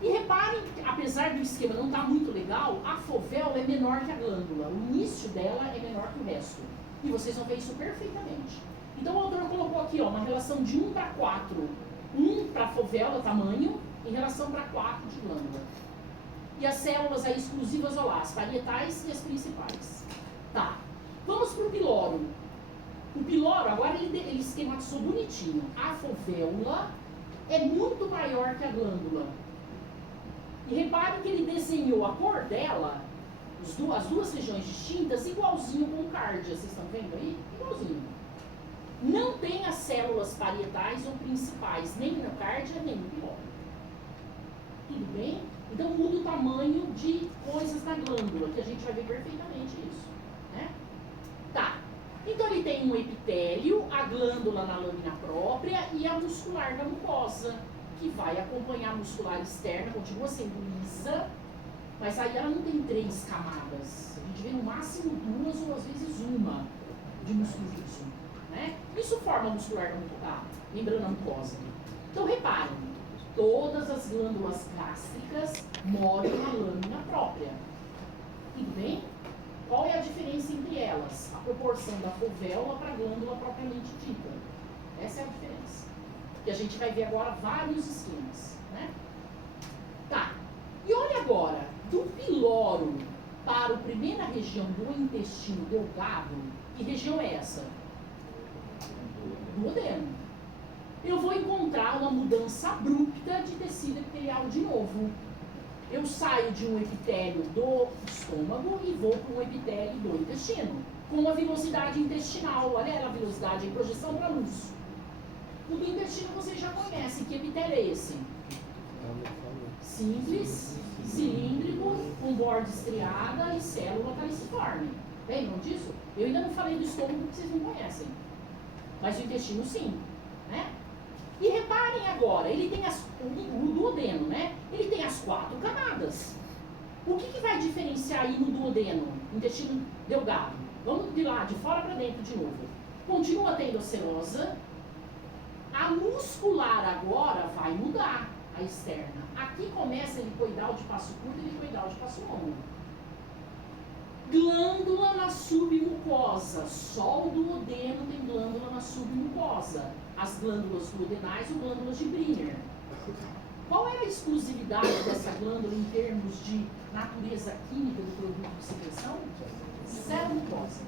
E reparem que, apesar do esquema não estar muito legal, a fovéula é menor que a glândula. O início dela é menor que o resto. E vocês vão ver isso perfeitamente. Então o autor colocou aqui uma relação de 1 para 4. 1 para a fovéula, tamanho, em relação para 4 de glândula. E as células aí exclusivas, olha lá, as parietais e as principais. Tá, vamos para o piloro. O piloro, agora ele esquematizou bonitinho. A fovéula é muito maior que a glândula. E reparem que ele desenhou a cor dela As duas regiões distintas, igualzinho com o cárdia, vocês estão vendo aí? Igualzinho. Não tem as células parietais ou principais, nem no cárdia, nem no pilório. Tudo bem? Então muda o tamanho de coisas na glândula, que a gente vai ver perfeitamente isso. Né? Tá. Então ele tem um epitélio, a glândula na lâmina própria e a muscular na mucosa, que vai acompanhar a muscular externa, continua sendo lisa, mas aí ela não tem 3 camadas. A gente vê no máximo 2 ou às vezes uma de músculo fixo. Né? Isso forma a muscular da membrana mucosa. Então reparem, todas as glândulas gástricas moram na lâmina própria. Tudo bem? Qual é a diferença entre elas? A proporção da fovéola para a glândula propriamente dita. Essa é a diferença. Que a gente vai ver agora vários esquemas. Né? Tá. E olha agora, do piloro para a primeira região do intestino delgado, que região é essa? Duodeno. Eu vou encontrar uma mudança abrupta de tecido epitelial de novo. Eu saio de um epitélio do estômago e vou para um epitélio do intestino, com uma velocidade intestinal. Olha a velocidade em projeção para a luz. O do intestino vocês já conhecem. Que epitélio é esse? Simples, cilíndrico, com borda estriada e célula caliciforme. Lembram disso? Eu ainda não falei do estômago porque vocês não conhecem. Mas o intestino sim. Né? E reparem agora, ele tem o duodeno, né? Ele tem as 4 camadas. O que vai diferenciar aí no duodeno, intestino delgado? Vamos de lá, de fora para dentro de novo. Continua tendo a serosa. A muscular agora vai mudar, a externa. Aqui começa a helicoidal de passo curto e helicoidal de passo longo. Glândula na submucosa. Só o duodeno tem glândula na submucosa. As glândulas duodenais ou glândulas de Briner. Qual é a exclusividade dessa glândula em termos de natureza química do produto de secreção? Seromucosa.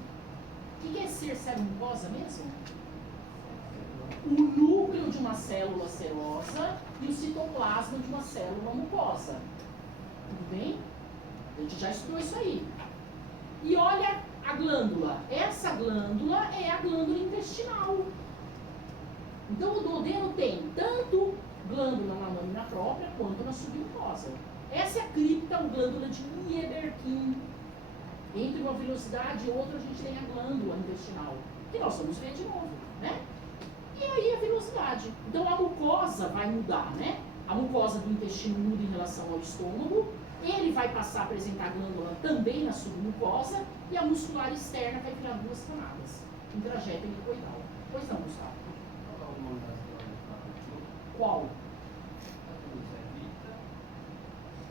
O que é ser seromucosa mesmo? O núcleo de uma célula serosa e o citoplasma de uma célula mucosa. Tudo bem? A gente já estudou isso aí. E olha a glândula. Essa glândula é a glândula intestinal. Então o duodeno tem tanto glândula na lâmina própria quanto na submucosa. Essa é a cripta, ou glândula de Nieberkin. Entre uma velocidade e outra a gente tem a glândula intestinal, que nós vamos ver de novo, né? E aí a velocidade. Então a mucosa vai mudar, né? A mucosa do intestino muda em relação ao estômago, ele vai passar a apresentar glândula também na submucosa e a muscular externa vai virar 2 camadas, em trajeto helicoidal. Pois não, Gustavo? Qual?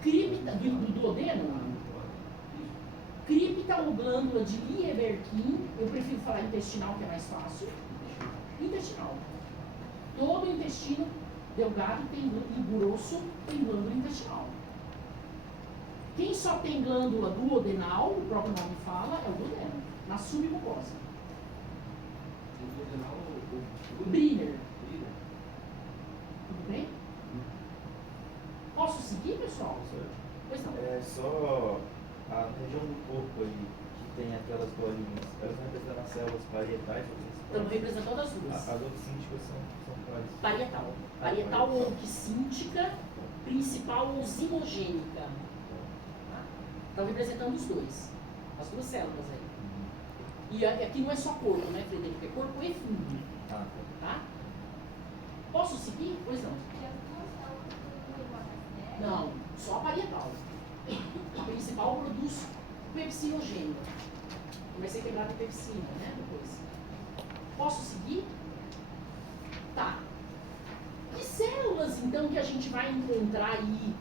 Cripta do duodeno? Cripta ou glândula de Lieberkin, eu prefiro falar intestinal que é mais fácil. Intestinal. Todo intestino delgado e grosso tem glândula intestinal. Quem só tem glândula duodenal, o próprio nome fala, é o duodeno, na submucosa. Briner. Tudo bem? Posso seguir, pessoal? Pois não. É só a região do corpo aí que tem aquelas bolinhas, elas vão representar as células parietais ou principais? Estamos representando as duas. As oxínticas são quais? Parietal. Parietal ou oxíntica, principal ou zimogênica. Tá? Estão representando os dois. As 2 células aí. E aqui não é só corpo, né, Frederico? É corpo e fundo. Tá? Posso seguir? Pois não. Não, só a parietal. A principal produz pepsinogênio. Vai ser quebrada a pepsina, né? Depois. Posso seguir? Tá. Que células, então, que a gente vai encontrar aí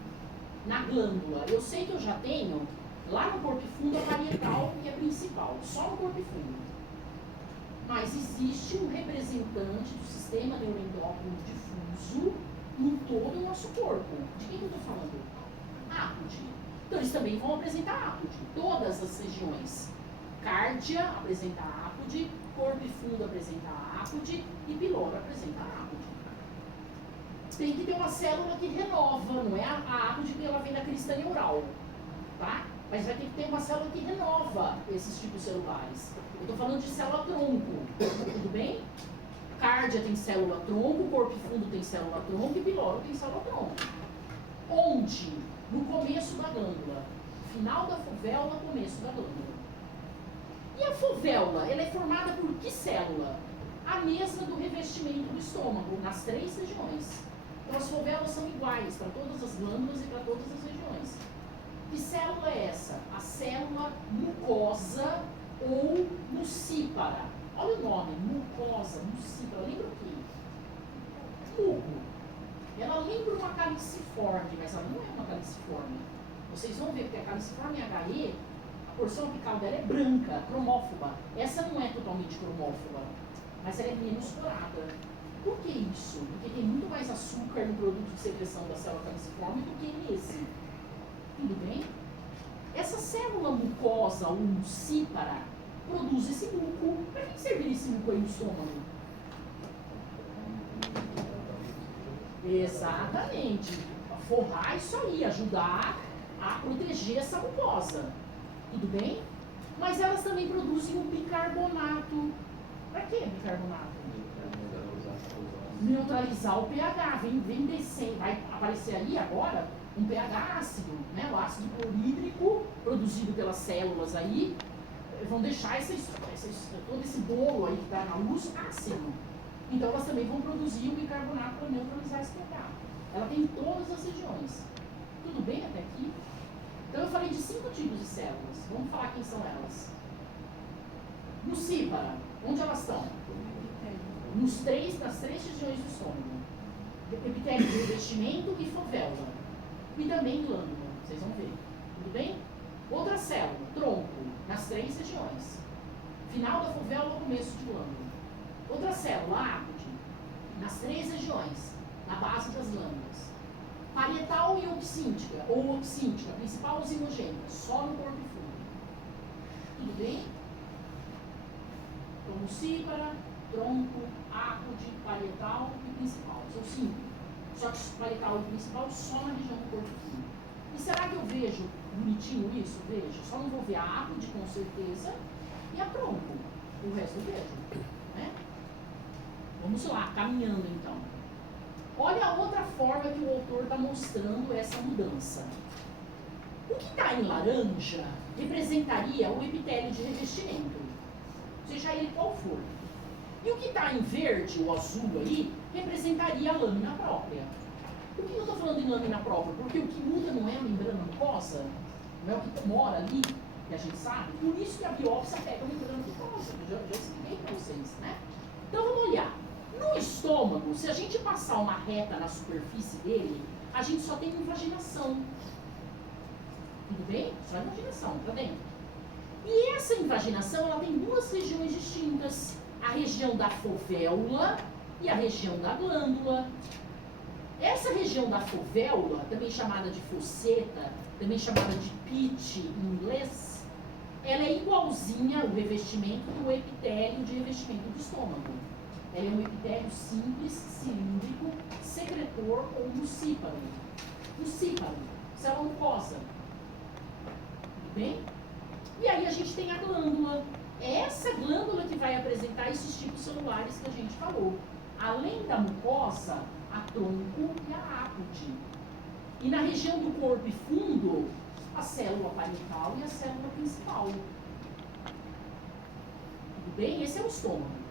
na glândula? Eu sei que eu já tenho lá no corpo fundo a parietal e a principal, só no corpo fundo. Mas existe um representante do sistema neuroendócrino difuso em todo o nosso corpo. De quem eu estou falando? Ápode. Então eles também vão apresentar ápode. Todas as regiões. Cárdia apresenta ápode, corpo fundo apresenta ápode e piloro apresenta ápode. Tem que ter uma célula que renova, não é a ápode que ela vem da crista neural. Tá? Mas vai ter que ter uma célula que renova esses tipos celulares. Eu estou falando de célula-tronco, tudo bem? Cárdia tem célula-tronco, corpo fundo tem célula-tronco e piloro tem célula-tronco. Onde? No começo da glândula. Final da fovéola, começo da glândula. E a fovéola, ela é formada por que célula? A mesma do revestimento do estômago, nas 3 regiões. Então as fovéolas são iguais para todas as glândulas e para todas as regiões. Que célula é essa? A célula mucosa ou mucípara. Olha o nome, mucosa, mucípara. Lembra o quê? Muco. Ela lembra uma caliciforme, mas ela não é uma caliciforme. Vocês vão ver que a caliciforme HE, a porção apical dela é branca, cromófoba. Essa não é totalmente cromófoba, mas ela é menos dourada. Por que isso? Porque tem muito mais açúcar no produto de secreção da célula caliciforme do que nesse. Tudo bem? Essa célula mucosa ou mucípara produz esse muco. Para que servir esse muco aí no estômago? Exatamente. Forrar isso aí, ajudar a proteger essa mucosa. Tudo bem? Mas elas também produzem um bicarbonato. Para que bicarbonato? Neutralizar o pH. Vem descendo. Vai aparecer aí agora um pH ácido, né? O ácido clorídrico produzido pelas células aí vão deixar todo esse bolo aí que está na luz ácido. Então elas também vão produzir o bicarbonato para neutralizar esse pH. Ela tem em todas as regiões. Tudo bem até aqui? Então eu falei de 5 tipos de células. Vamos falar quem são elas. Mucípara, onde elas estão? Nas 3 regiões do estômago. Epitélio de revestimento e fovéola. E também glândula, vocês vão ver. Tudo bem? Outra célula, tronco, nas 3 regiões. Final da fovéola, começo de glândula. Outra célula, ápode, nas 3 regiões, na base das glândulas. Parietal e oxíntica, ou oxíntica, principal usinogênica, só no corpo fundo. Tudo bem? Então, mucípara, tronco, ápode, parietal e principal. São 5. Só que parietal e principal só na região do corpo fundo. E será que eu vejo bonitinho isso? Vejo. Só não vou ver a ápode com certeza e a tronco. O resto eu vejo. Né? Vamos lá, caminhando então. Olha a outra forma que o autor está mostrando essa mudança. O que está em laranja representaria o epitélio de revestimento, seja ele qual for. E o que está em verde, o azul aí, representaria a lâmina própria. Por que eu estou falando em lâmina própria? Porque o que muda não é a membrana mucosa, não é o que mora ali, que a gente sabe. Por isso que a biópsia pega a membrana mucosa. Eu já expliquei para vocês, né? Então vamos olhar. No estômago, se a gente passar uma reta na superfície dele, a gente só tem invaginação. Tudo bem? Só invaginação, para dentro. E essa invaginação, ela tem 2 regiões distintas. A região da fovéola e a região da glândula. Essa região da fovéola, também chamada de fosseta, também chamada de pit em inglês, ela é igualzinha ao revestimento do epitélio de revestimento do estômago. Ela é um epitélio simples, cilíndrico, secretor ou mucíparo. Mucíparo, célula mucosa. Tudo bem? E aí a gente tem a glândula. É essa glândula que vai apresentar esses tipos celulares que a gente falou. Além da mucosa, a tronco e a ápode. E na região do corpo e fundo, a célula parietal e a célula principal. Tudo bem? Esse é o estômago.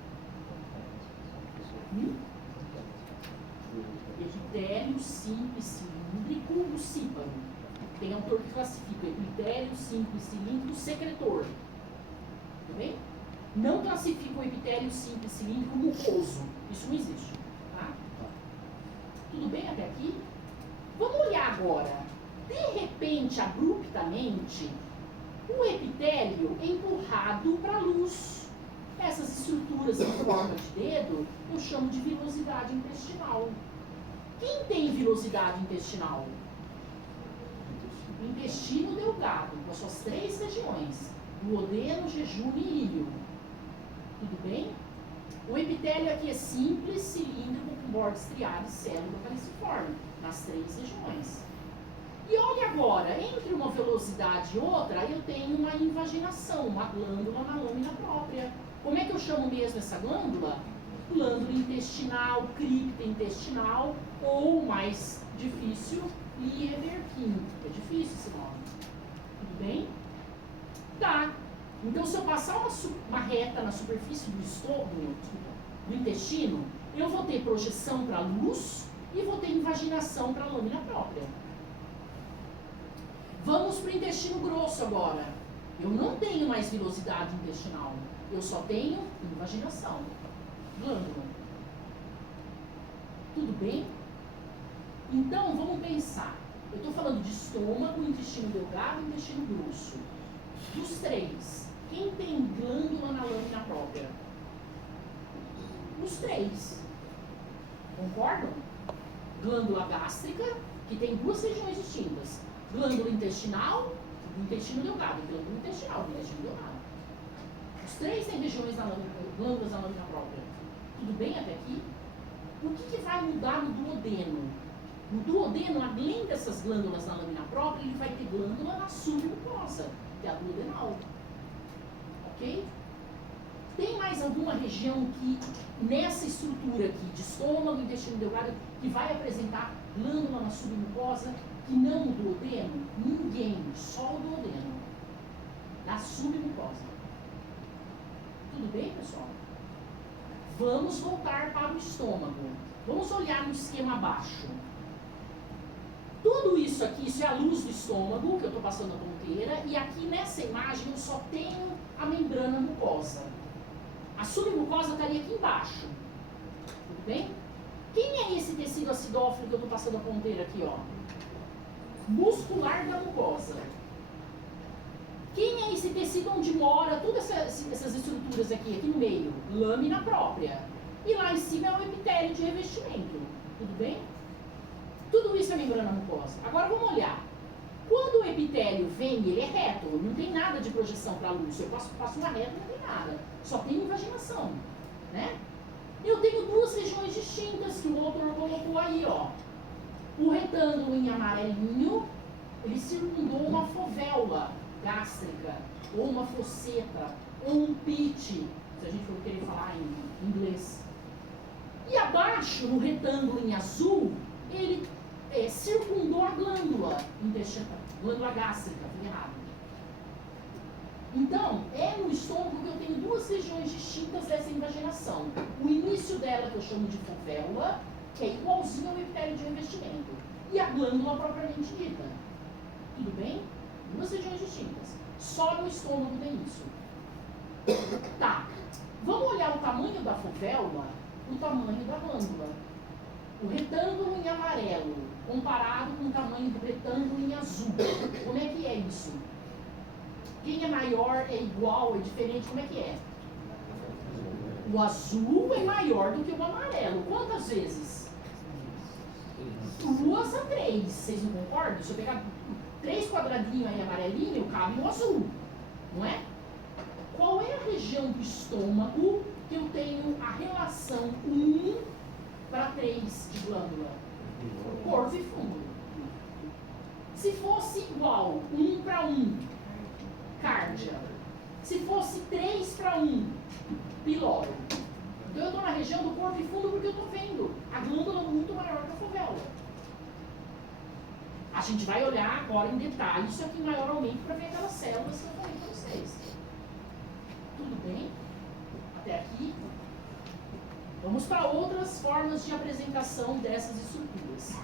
Epitélio simples cilíndrico mucíparo. Tem autor que classifica epitélio simples cilíndrico secretor. Tudo bem? Não classifica o epitélio simples cilíndrico mucoso. Isso não existe. Tá? Tudo bem até aqui? Vamos olhar agora. De repente, abruptamente, o epitélio é empurrado para a luz. Essas estruturas em forma de dedo eu chamo de vilosidade intestinal. Quem tem vilosidade intestinal? O intestino delgado, com as suas 3 regiões: duodeno, jejum e íleo. Tudo bem? O epitélio aqui é simples, cilíndrico, com bordas triadas, célula caliciforme, nas 3 regiões. E olha agora, entre uma velocidade e outra, eu tenho uma invaginação, uma glândula na lâmina própria. Como é que eu chamo mesmo essa glândula? Glândula intestinal, cripta intestinal, ou mais difícil, Lieberkühn. É difícil esse nome. Tudo bem? Tá. Então, se eu passar uma reta na superfície do estômago, do intestino, eu vou ter projeção para a luz e vou ter invaginação para a lâmina própria. Vamos para o intestino grosso agora. Eu não tenho mais vilosidade intestinal. Eu só tenho invaginação. Glândula. Tudo bem? Então, vamos pensar. Eu estou falando de estômago, intestino delgado e intestino grosso. Dos três, quem tem glândula na lâmina própria? Os três. Concordam? Glândula gástrica, que tem duas regiões distintas. Glândula intestinal, do intestino delgado. Glândula intestinal, do intestino delgado. Os três têm regiões glândulas na lâmina própria. Tudo bem até aqui? O que vai mudar no duodeno? No duodeno, além dessas glândulas na lâmina própria, ele vai ter glândula na submucosa, que é a duodenal. Ok? Tem mais alguma região que, nessa estrutura aqui, de estômago, intestino delgado, que vai apresentar glândula na submucosa, que não o duodeno? Ninguém, só o duodeno. Da submucosa. Tudo bem, pessoal? Vamos voltar para o estômago. Vamos olhar no esquema abaixo. Tudo isso aqui, isso é a luz do estômago, que eu estou passando a ponteira, e aqui nessa imagem eu só tenho a membrana mucosa. A submucosa estaria aqui embaixo. Tudo bem? Quem é esse tecido acidófilo que eu estou passando a ponteira aqui, ó? Muscular da mucosa. Quem é esse tecido onde mora todas essas estruturas aqui no meio? Lâmina própria. E lá em cima é o epitélio de revestimento. Tudo bem? Tudo isso é membrana mucosa. Agora vamos olhar. Quando o epitélio vem, ele é reto, não tem nada de projeção para a luz. Eu passo uma reta, não tem nada. Só tem invaginação. Né? Eu tenho duas regiões distintas que o autor colocou aí, ó. O retângulo em amarelinho, ele circundou uma fovéula gástrica, ou uma fosseta, ou um pit, se a gente for querer falar em inglês. E abaixo, no retângulo em azul, ele circundou a glândula intestinal, glândula gástrica, fui errado. Então, é no estômago que eu tenho duas regiões distintas dessa invaginação. O início dela, que eu chamo de fovéula, que é igualzinho ao epitélio de revestimento. E a glândula propriamente dita. Tudo bem? Duas regiões distintas. Só no estômago tem isso. Tá. Vamos olhar o tamanho da fovéula, o tamanho da glândula. O retângulo em amarelo, comparado com o tamanho do retângulo em azul. Como é que é isso? Quem é maior é igual, é diferente? Como é que é? O azul é maior do que o amarelo. Quantas vezes? 2 a 3. Vocês não concordam? Se eu pegar 3 quadradinhos aí amarelinho, cabe no azul. Não é? Qual é a região do estômago que eu tenho a relação 1 para 3 de glândula? Corpo e fundo. Se fosse igual 1 para 1, cárdia. Se fosse 3 para 1, piloro. Então eu estou na região do corpo e fundo porque eu estou vendo a glândula muito maior que a fovéula. A gente vai olhar agora em detalhe isso aqui em maior aumento para ver aquelas células que eu falei para vocês. Tudo bem? Até aqui? Vamos para outras formas de apresentação dessas estruturas.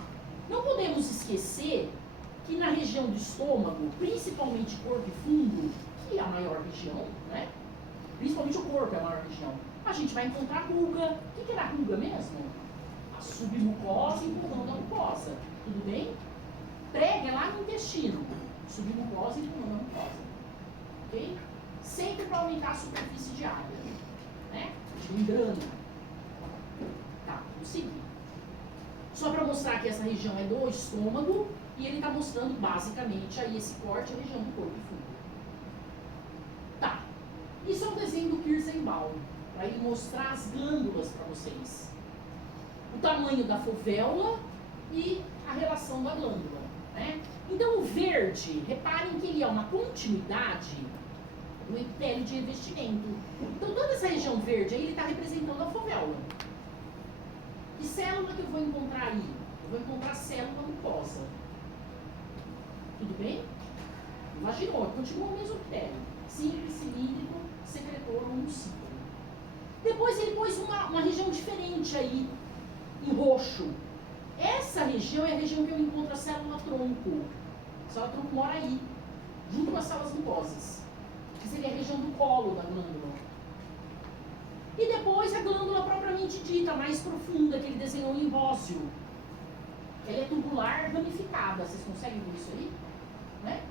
Não podemos esquecer que na região do estômago, principalmente corpo e fundo, que é a maior região, né? Principalmente o corpo é a maior região, a gente vai encontrar ruga. O que era ruga mesmo? A submucosa e pulmão da mucosa. Tudo bem? Prega é lá no intestino. Submucosa e pulmão da mucosa. Ok? Sempre para aumentar a superfície de área. Né? De membrana. Tá, vamos seguir. Só para mostrar que essa região é do estômago e ele está mostrando basicamente aí esse corte, a região do corpo e fundo. Tá. Isso é um desenho do Kirschenbaum, para ele mostrar as glândulas para vocês. O tamanho da fovéula e a relação da glândula. né? Então o verde, reparem que ele é uma continuidade do epitélio de revestimento. Então toda essa região verde aí, ele está representando a fovéola. Que célula que eu vou encontrar aí? Eu vou encontrar a célula mucosa. Tudo bem? Imaginou, continua o mesmo epitélio. Simples, cilíndrico, secretor ou mucípalo. Depois ele pôs uma região diferente aí, em roxo. Essa região é a região que eu encontro a célula tronco. A célula tronco mora aí, junto com as células mucosas. Que seria a região do colo da glândula. E depois a glândula propriamente dita, mais profunda, que ele desenhou em róseo. Ela é tubular ramificada. Vocês conseguem ver isso aí? Né?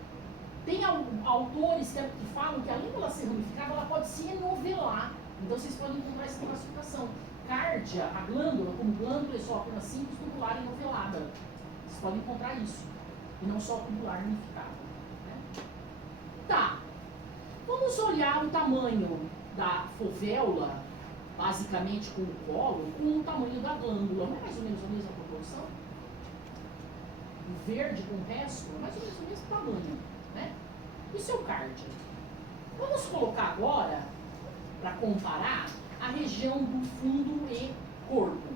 Tem autores que falam que além dela ser ramificada, ela pode se enovelar. Então vocês podem encontrar essa classificação. Cárdia, a glândula, como glândula esófona simples, tubular enovelada. Vocês podem encontrar isso. E não só tubular ramificada. Né? Tá. Vamos olhar o tamanho da fovéola, basicamente com o colo, com o tamanho da glândula. Não é mais ou menos a mesma proporção? O verde com o resto é mais ou menos o mesmo tamanho. Né? Isso é o cárdia. Vamos colocar agora, para comparar, a região do fundo e corpo.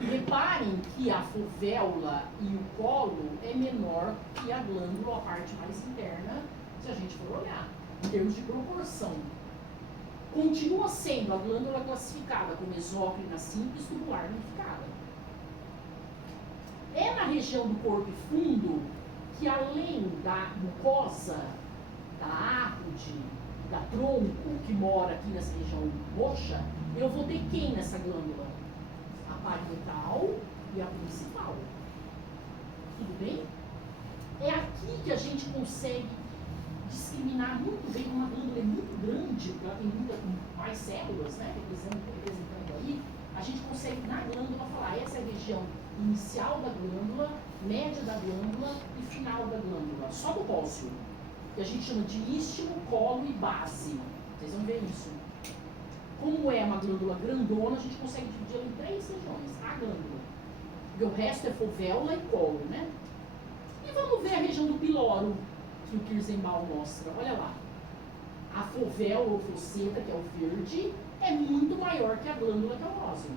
Reparem que a fovéola e o colo é menor que a glândula, a parte mais interna, se a gente for olhar, em termos de proporção. Continua sendo a glândula classificada como exócrina simples, tubular ramificada. É na região do corpo e fundo que, além da mucosa, da ápode, da tronco, que mora aqui nessa região roxa, eu vou ter quem nessa glândula? A parietal e a principal. Tudo bem? É aqui que a gente consegue discriminar muito bem. Uma glândula é muito grande, porque ela tem mais células, né, representando aí. A gente consegue, na glândula, falar essa é a região inicial da glândula, média da glândula e final da glândula. Só do róseo. Que a gente chama de istmo, colo e base. Vocês vão ver isso. Como é uma glândula grandona, a gente consegue dividir em 3 regiões. A glândula. Porque o resto é fovéola e colo, né? E vamos ver a região do piloro, que o Kirzenbaum mostra. Olha lá. A fovéola ou fosseta, que é o verde, é muito maior que a glândula, que é o róseo.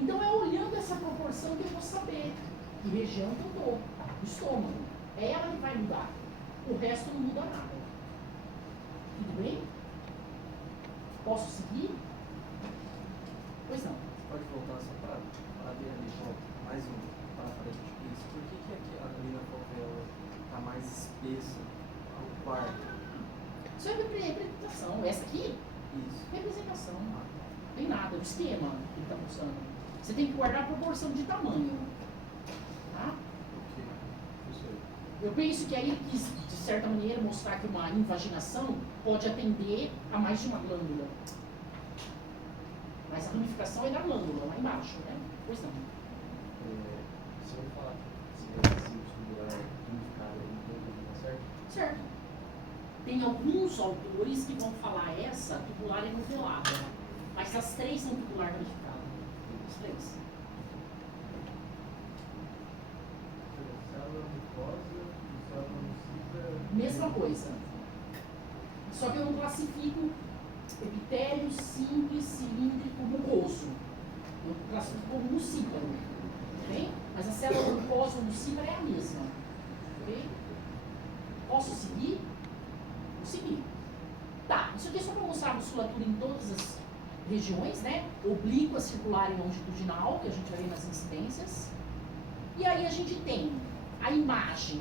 Então é olhando essa proporção que eu vou saber que região que eu estou. O estômago. É ela que vai mudar. O resto não muda nada. Tudo bem? Posso seguir? Pois não. Pode voltar só para ver ali, mais um parafrasante disso. Por que aqui ali na fovéola está mais espessa o quarto? Isso é representação. Essa aqui, Isso. representação. Não tem nada. O esquema que ele está mostrando. Você tem que guardar a proporção de tamanho. Tá? Ok. Isso aí. Eu penso que aí quis, de certa maneira, mostrar que uma invaginação pode atender a mais de uma glândula. Mas a ramificação é da glândula, lá embaixo, né? Pois não. Se eu falar se é simples, tubular, ramificada, não tá certo? Certo. Tem alguns autores que vão falar essa tubular enovelada. Mas as 3 são tubular ramificada. As 3. Célula mucosa e célula mucípara. Mesma coisa. Só que eu não classifico epitélio simples, cilíndrico, mucoso. Eu classifico como mucíparo. Ok? Mas a célula mucosa ou mucípara é a mesma. Ok? Posso seguir? Vou seguir. Tá, isso aqui é só para mostrar a musculatura em todas as regiões, né? Oblíqua, circular e longitudinal, que a gente vai ver nas incidências. E aí a gente tem a imagem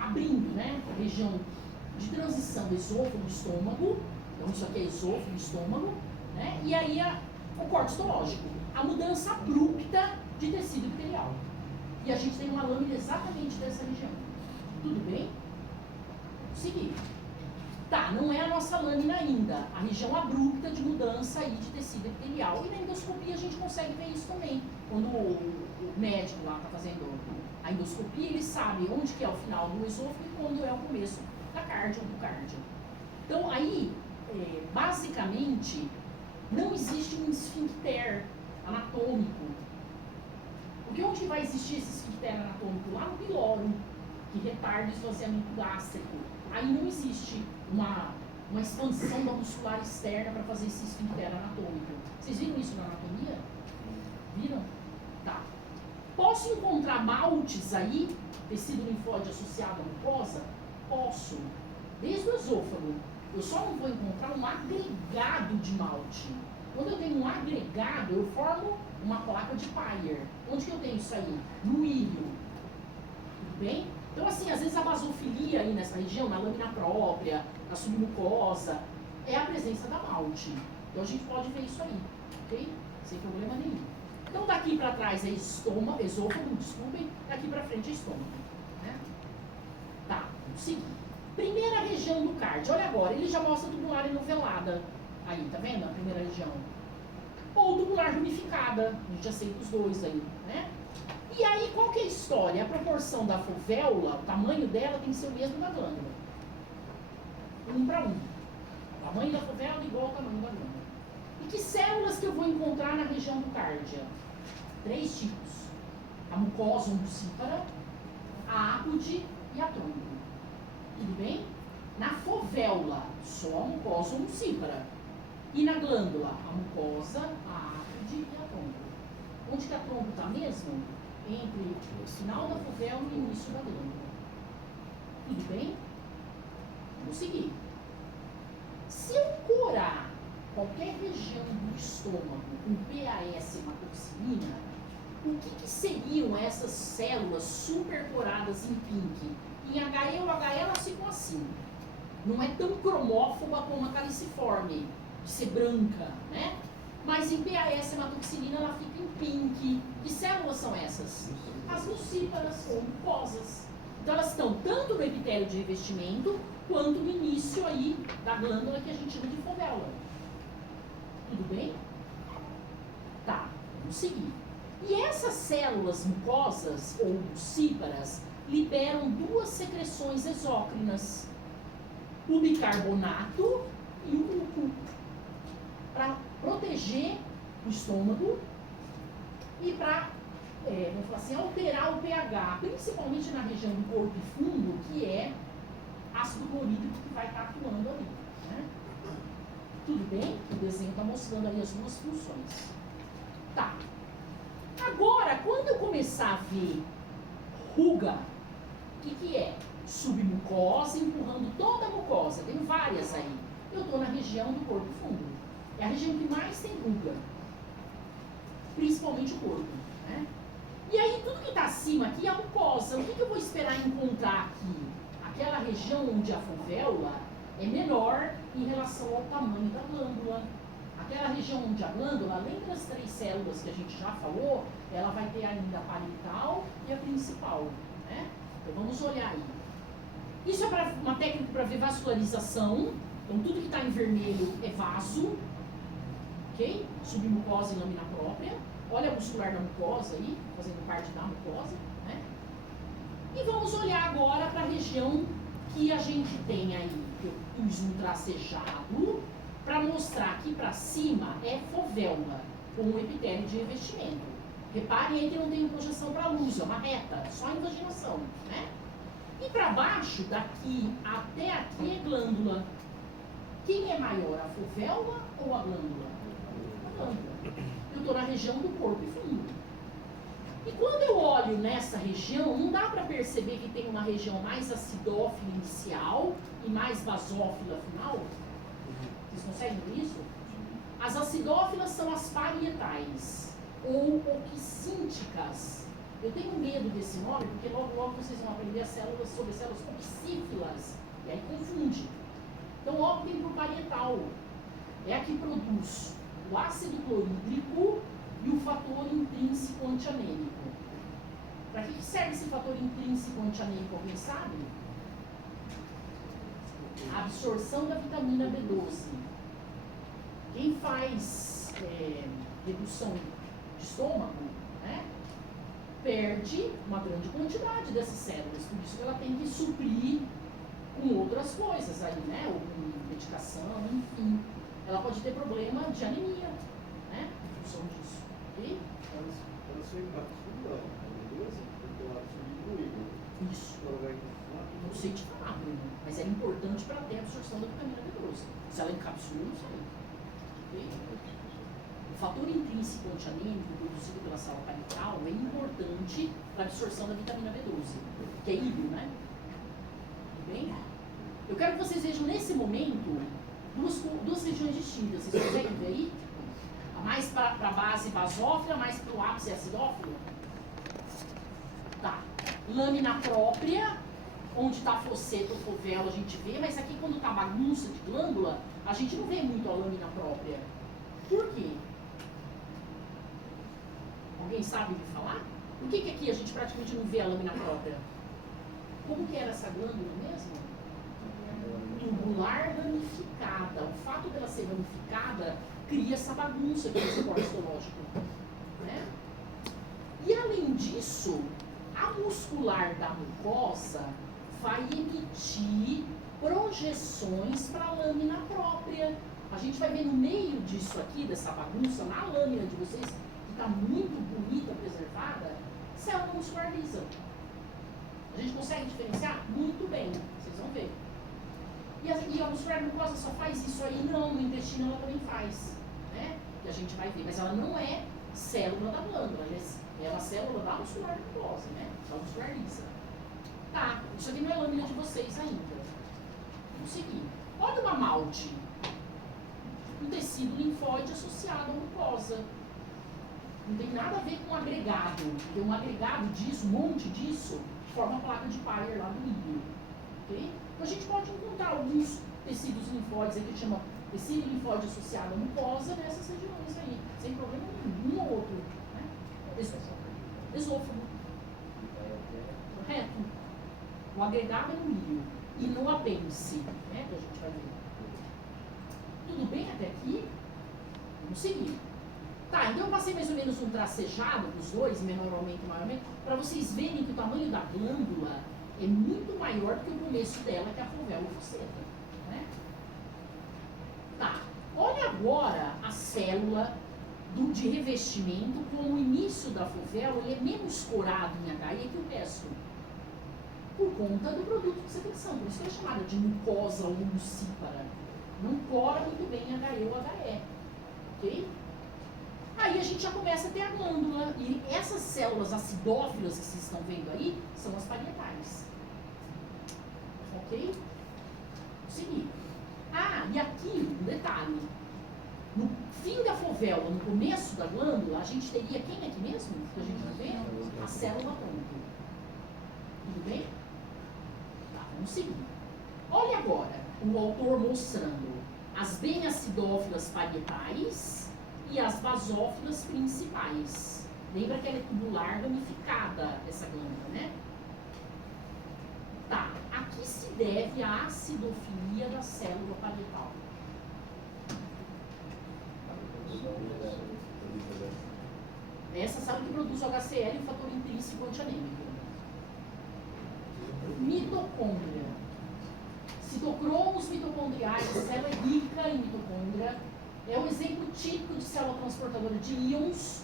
abrindo, né? A região de transição do esôfago e estômago. Então isso aqui é esôfago e estômago, né? E aí o corte histológico, a mudança abrupta de tecido epitelial. E a gente tem uma lâmina exatamente dessa região. Tudo bem? Seguir. Tá, não é a nossa lâmina ainda. A região abrupta de mudança aí de tecido epitelial. E na endoscopia a gente consegue ver isso também. Quando o médico lá está fazendo a endoscopia, ele sabe onde que é o final do esôfago e quando é o começo da cárdia ou do cárdia. Então aí, basicamente, não existe um esfíncter anatômico Porque onde vai existir esse esfíncter anatômico? Lá no piloro, que retarda o esvaziamento gástrico. Aí não existe uma expansão da muscular externa para fazer esse esfíncter anatômico. Vocês viram isso na anatomia? Viram? Tá. Posso encontrar maltes aí, tecido linfóide associado à mucosa? Posso. Desde o esôfago. Eu só não vou encontrar um agregado de malte. Quando eu tenho um agregado, eu formo uma placa de Peyer. Onde que eu tenho isso aí? No ilho. Tudo bem? Então, assim, às vezes a basofilia aí nessa região, na lâmina própria, na submucosa, é a presença da malte. Então a gente pode ver isso aí, ok? Sem problema nenhum. Então daqui para trás é estômago, esôfago, desculpem, daqui para frente é estômago. Né? Tá, vamos seguir. Primeira região do card, olha agora, ele já mostra tubular enovelada. Aí, tá vendo a primeira região? Ou tubular ramificada, a gente aceita os dois aí, né? E aí, qual que é a história? A proporção da fovéula, o tamanho dela tem que ser o mesmo da glândula. 1 para 1. O tamanho da fovéula é igual ao tamanho da glândula. E que células que eu vou encontrar na região do cárdia? 3 tipos. A mucosa umbocípara, a ápode e a trombo. Tudo bem? Na fovéula, só a mucosa umbocípara. E na glândula, a mucosa, a ápode e a trombo. Onde que a trombo está mesmo? Entre o final da fovéula e o início da glândula. Tudo bem? Vamos seguir. Se eu curar qualquer região do estômago com PAS hematoxilina, o que seriam essas células supercoradas em pink? Em HE ou HE elas ficam assim. Não é tão cromófoba como a caliciforme, de ser branca, né? Mas em PAS hematoxilina ela fica em pink. Que células são essas? As lucíparas ou mucosas. Então elas estão tanto no epitélio de revestimento quanto no início aí da glândula que a gente chama de fovéula. Tudo bem? Tá, vamos seguir. E essas células mucosas ou lucíparas liberam 2 secreções exócrinas, o bicarbonato e o muco, para proteger o estômago e para, vamos falar assim, alterar o pH, principalmente na região do corpo fundo, que é ácido clorídrico que vai estar atuando ali. Né? Tudo bem? O desenho está mostrando ali as 2 funções. Tá. Agora, quando eu começar a ver ruga, o que é? Submucosa empurrando toda a mucosa. Tem várias aí. Eu estou na região do corpo fundo. É a região que mais tem ruga. Principalmente o corpo. Né? E aí, tudo que está acima aqui é a mucosa. O que eu vou esperar encontrar aqui? Aquela região onde a fovéula é menor em relação ao tamanho da glândula. Aquela região onde a glândula, além das 3 células que a gente já falou, ela vai ter ainda a parietal e a principal. Né? Então vamos olhar aí. Isso é uma técnica para ver vascularização. Então tudo que está em vermelho é vaso. Ok? Submucosa e lâmina própria. Olha a muscular da mucosa aí, fazendo parte da mucosa. Né? E vamos olhar agora para a região que a gente tem aí, que eu pus um tracejado, para mostrar aqui para cima é fovéula, com um epitélio de revestimento. Reparem aí que não tem projeção para luz, é uma reta, só invaginação. Né? E para baixo, daqui até aqui é glândula. Quem é maior, a fovéula ou a glândula? A glândula. Eu estou na região do corpo fundo. E quando eu olho nessa região, não dá para perceber que tem uma região mais acidófila inicial e mais basófila final? Vocês conseguem ver isso? As acidófilas são as parietais, ou oxínticas. Eu tenho medo desse nome, porque logo vocês vão aprender sobre células oxífilas, e aí confunde. Então optem por parietal. É a que produz o ácido clorídrico e o fator intrínseco antianêmico. Para que serve esse fator intrínseco antianêmico? Alguém sabe? A absorção da vitamina B12. Quem faz redução de estômago, né, perde uma grande quantidade dessas células. Por isso que ela tem que suprir com outras coisas aí, né? Ou com medicação, enfim. Ela pode ter problema de anemia, né? Em função disso. Ok? Para ser encapsula a beleza, porque ela subdiluída. Isso. Ela vai inflar. Não sei te falar, Bruno, mas é importante para ter a absorção da vitamina B12. Se ela encapsula, não sei. Ok? O fator intrínseco antianêmico produzido pela célula parietal é importante para a absorção da vitamina B12, que é híbrido, né? Tudo bem? Eu quero que vocês vejam nesse momento duas regiões distintas. Vocês conseguem ver aí? A mais para a base basófila, mais para o ápice acidófilo? Tá. Lâmina própria, onde está fosseto ou fovelo a gente vê, mas aqui quando está bagunça de glândula, a gente não vê muito a lâmina própria. Por quê? Alguém sabe me falar? Por que aqui a gente praticamente não vê a lâmina própria? Como que era essa glândula mesmo? Tubular ramificada. O fato dela ser ramificada cria essa bagunça aqui no suporte histológico. Né? E além disso, a muscular da mucosa vai emitir projeções para a lâmina própria. A gente vai ver no meio disso aqui, dessa bagunça, na lâmina de vocês, que está muito bonita, preservada, célula muscular lisa. A gente consegue diferenciar? Muito bem, vocês vão ver. E a muscular mucosa só faz isso aí? Não, no intestino ela também faz, né? Que a gente vai ver, mas ela não é célula da glândula, ela é a célula da muscular mucosa, né? Da muscular lisa. Tá, isso aqui não é lâmina de vocês ainda. Vamos seguir. Olha uma malte. Um tecido linfóide associado à mucosa. Não tem nada a ver com um agregado. Porque um agregado disso, um monte disso, forma a placa de Peyer lá do milho. Ok? Então a gente pode encontrar alguns tecidos linfóides aí que chama tecido linfóide associado à mucosa nessas regiões aí. Sem problema nenhum, um ou outro. Né? Esôfago. Correto? O agregado é no milho e no apêndice, né? Que a gente vai ver. Tudo bem até aqui? Vamos seguir. Tá, então eu passei mais ou menos um tracejado dos dois, menor aumento e maior aumento, para vocês verem que o tamanho da glândula é muito maior do que o começo dela, que é a fovela fosseta. Né? Tá, olha agora a célula de revestimento, como o início da fovela ele é menos corado em HE que o resto. Por conta do produto de secreção, por isso que ela é chamada de mucosa ou mucípara. Não cora muito bem HE ou HE. Ok? Aí a gente já começa a ter a glândula. E essas células acidófilas que vocês estão vendo aí são as parietais. Ok? Vou seguir. Ah, e aqui um detalhe. No fim da fovela, no começo da glândula, a gente teria quem aqui mesmo? Que a gente não vê? A célula tronco. Tudo bem? Tá, vamos seguir. Olha agora o autor mostrando as bem acidófilas parietais e as basófilas principais. Lembra que ela é tubular ramificada, essa glândula, né? Tá, a que se deve a acidofilia da célula parietal? Essa célula que produz o HCl e o fator intrínseco antianêmico. Mitocôndria. Citocromos mitocondriais, a célula é rica em mitocôndria. É um exemplo típico de célula transportadora de íons,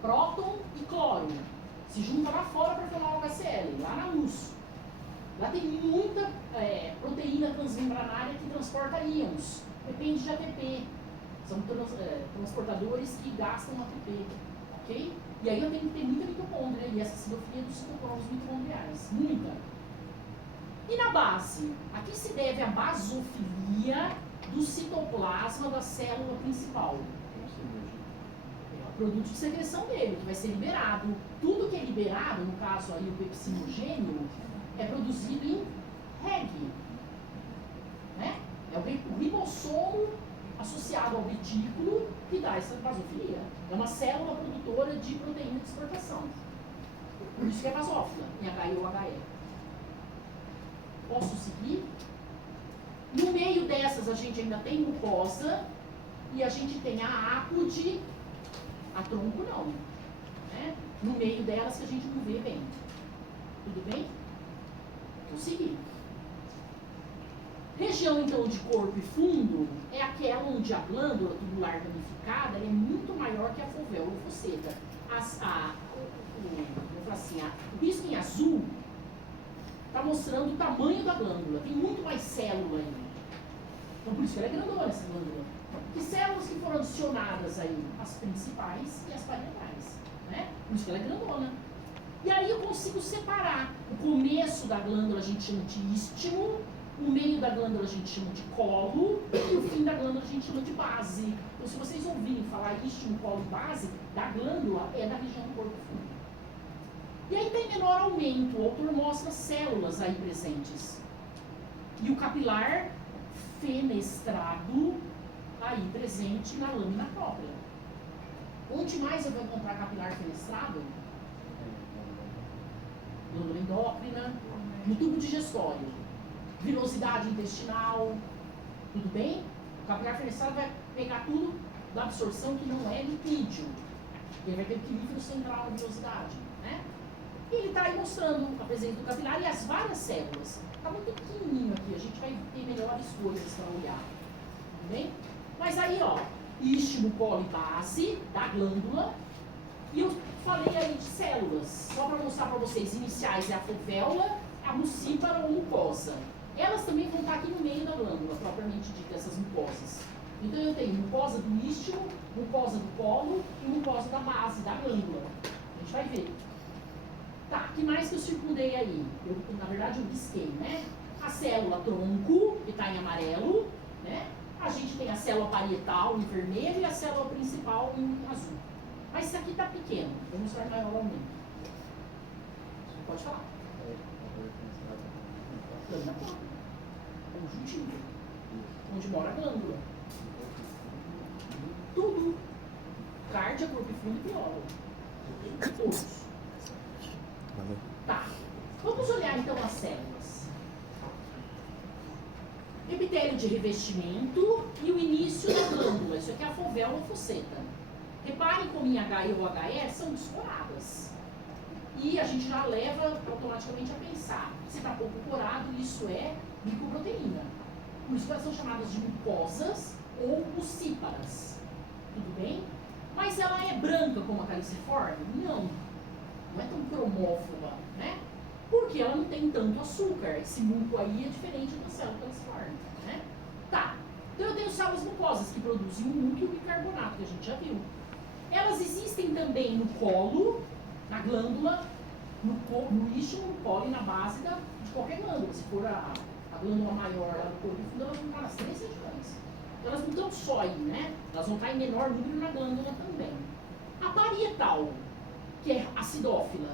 próton e cloro. Se junta lá fora para formar o HCl, lá na luz. Lá tem muita proteína transmembranária que transporta íons. Depende de ATP. São transportadores que gastam ATP. Ok? E aí eu tenho que ter muita mitocôndria. E essa acidofilia dos citocromos mitocondriais. Muita. E na base? A que se deve a basofilia do citoplasma da célula principal? É o produto de secreção dele, que vai ser liberado. Tudo que é liberado, no caso aí o pepsinogênio, é produzido em REG. Né? É o ribossomo associado ao retículo que dá essa basofilia. É uma célula produtora de proteína de exportação. Por isso que é basófila, em HI ou HE. Posso seguir? No meio dessas a gente ainda tem mucosa e a gente tem a ápode, a tronco não. Né? No meio delas que a gente não vê bem. Tudo bem? Vou seguir. Região então de corpo e fundo é aquela onde onde a glândula tubular ramificada é muito maior que a fovéola ou fosseta. Vou falar assim, o risco em azul está mostrando o tamanho da glândula. Tem muito mais célula aí. Então, por isso que ela é grandona, essa glândula. Que células que foram adicionadas aí? As principais e as parietais, né? Por isso que ela é grandona. E aí eu consigo separar. O começo da glândula a gente chama de istmo, o meio da glândula a gente chama de colo e o fim da glândula a gente chama de base. Então, se vocês ouvirem falar istmo, colo e base, da glândula é da região do corpo fundo. E aí tem menor aumento. O autor mostra células aí presentes. E o capilar fenestrado aí presente na lâmina própria. Onde mais eu vou encontrar capilar fenestrado? Glândula endócrina, no tubo digestório, vilosidade intestinal, tudo bem? O capilar fenestrado vai pegar tudo da absorção que não é lipídio. Ele vai ter equilíbrio central na vilosidade, né? E ele está aí mostrando a presença do capilar e as várias células. Está muito pequenininho aqui, a gente vai ter melhores coisas para olhar, tudo bem? Mas aí, ó, istmo, colo e base da glândula. E eu falei aí de células, só para mostrar para vocês, iniciais é a fovéola, a mucípara ou mucosa. Elas também vão estar aqui no meio da glândula, propriamente dita, essas mucosas. Então eu tenho mucosa do istmo, mucosa do colo e mucosa da base da glândula. A gente vai ver. Tá, o que mais que eu circundei aí? Na verdade eu risquei, né? A célula tronco, que está em amarelo, né? A gente tem a célula parietal em vermelho e a célula principal em azul. Mas isso aqui está pequeno, vou mostrar maior aumento. Pode falar. Glândula conjuntiva, onde mora a glândula. Tudo. Cárdia, corpo fundo e piolo. Todos. Tá. Vamos olhar então as células. Epitélio de revestimento e o início da glândula. Isso aqui é a fovéola ou fosseta. Reparem como em HE ou HE são descoradas. E a gente já leva automaticamente a pensar. Se está pouco corado, isso é glicoproteína. Por isso elas são chamadas de mucosas ou mucíparas. Tudo bem? Mas ela é branca como a caliciforme? Não. Não é tão cromófoba, né? Porque ela não tem tanto açúcar. Esse muco aí é diferente da célula caliciforme, né? Tá. Então eu tenho células mucosas que produzem o muco e o bicarbonato, que a gente já viu. Elas existem também no colo, na glândula, no istmo, no colo e na base de qualquer glândula. Se for a glândula maior lá do corpo fundo, elas vão estar nas 3 regiões. Elas não estão só aí, né? Elas vão estar em menor número na glândula também. A parietal, que é acidófila,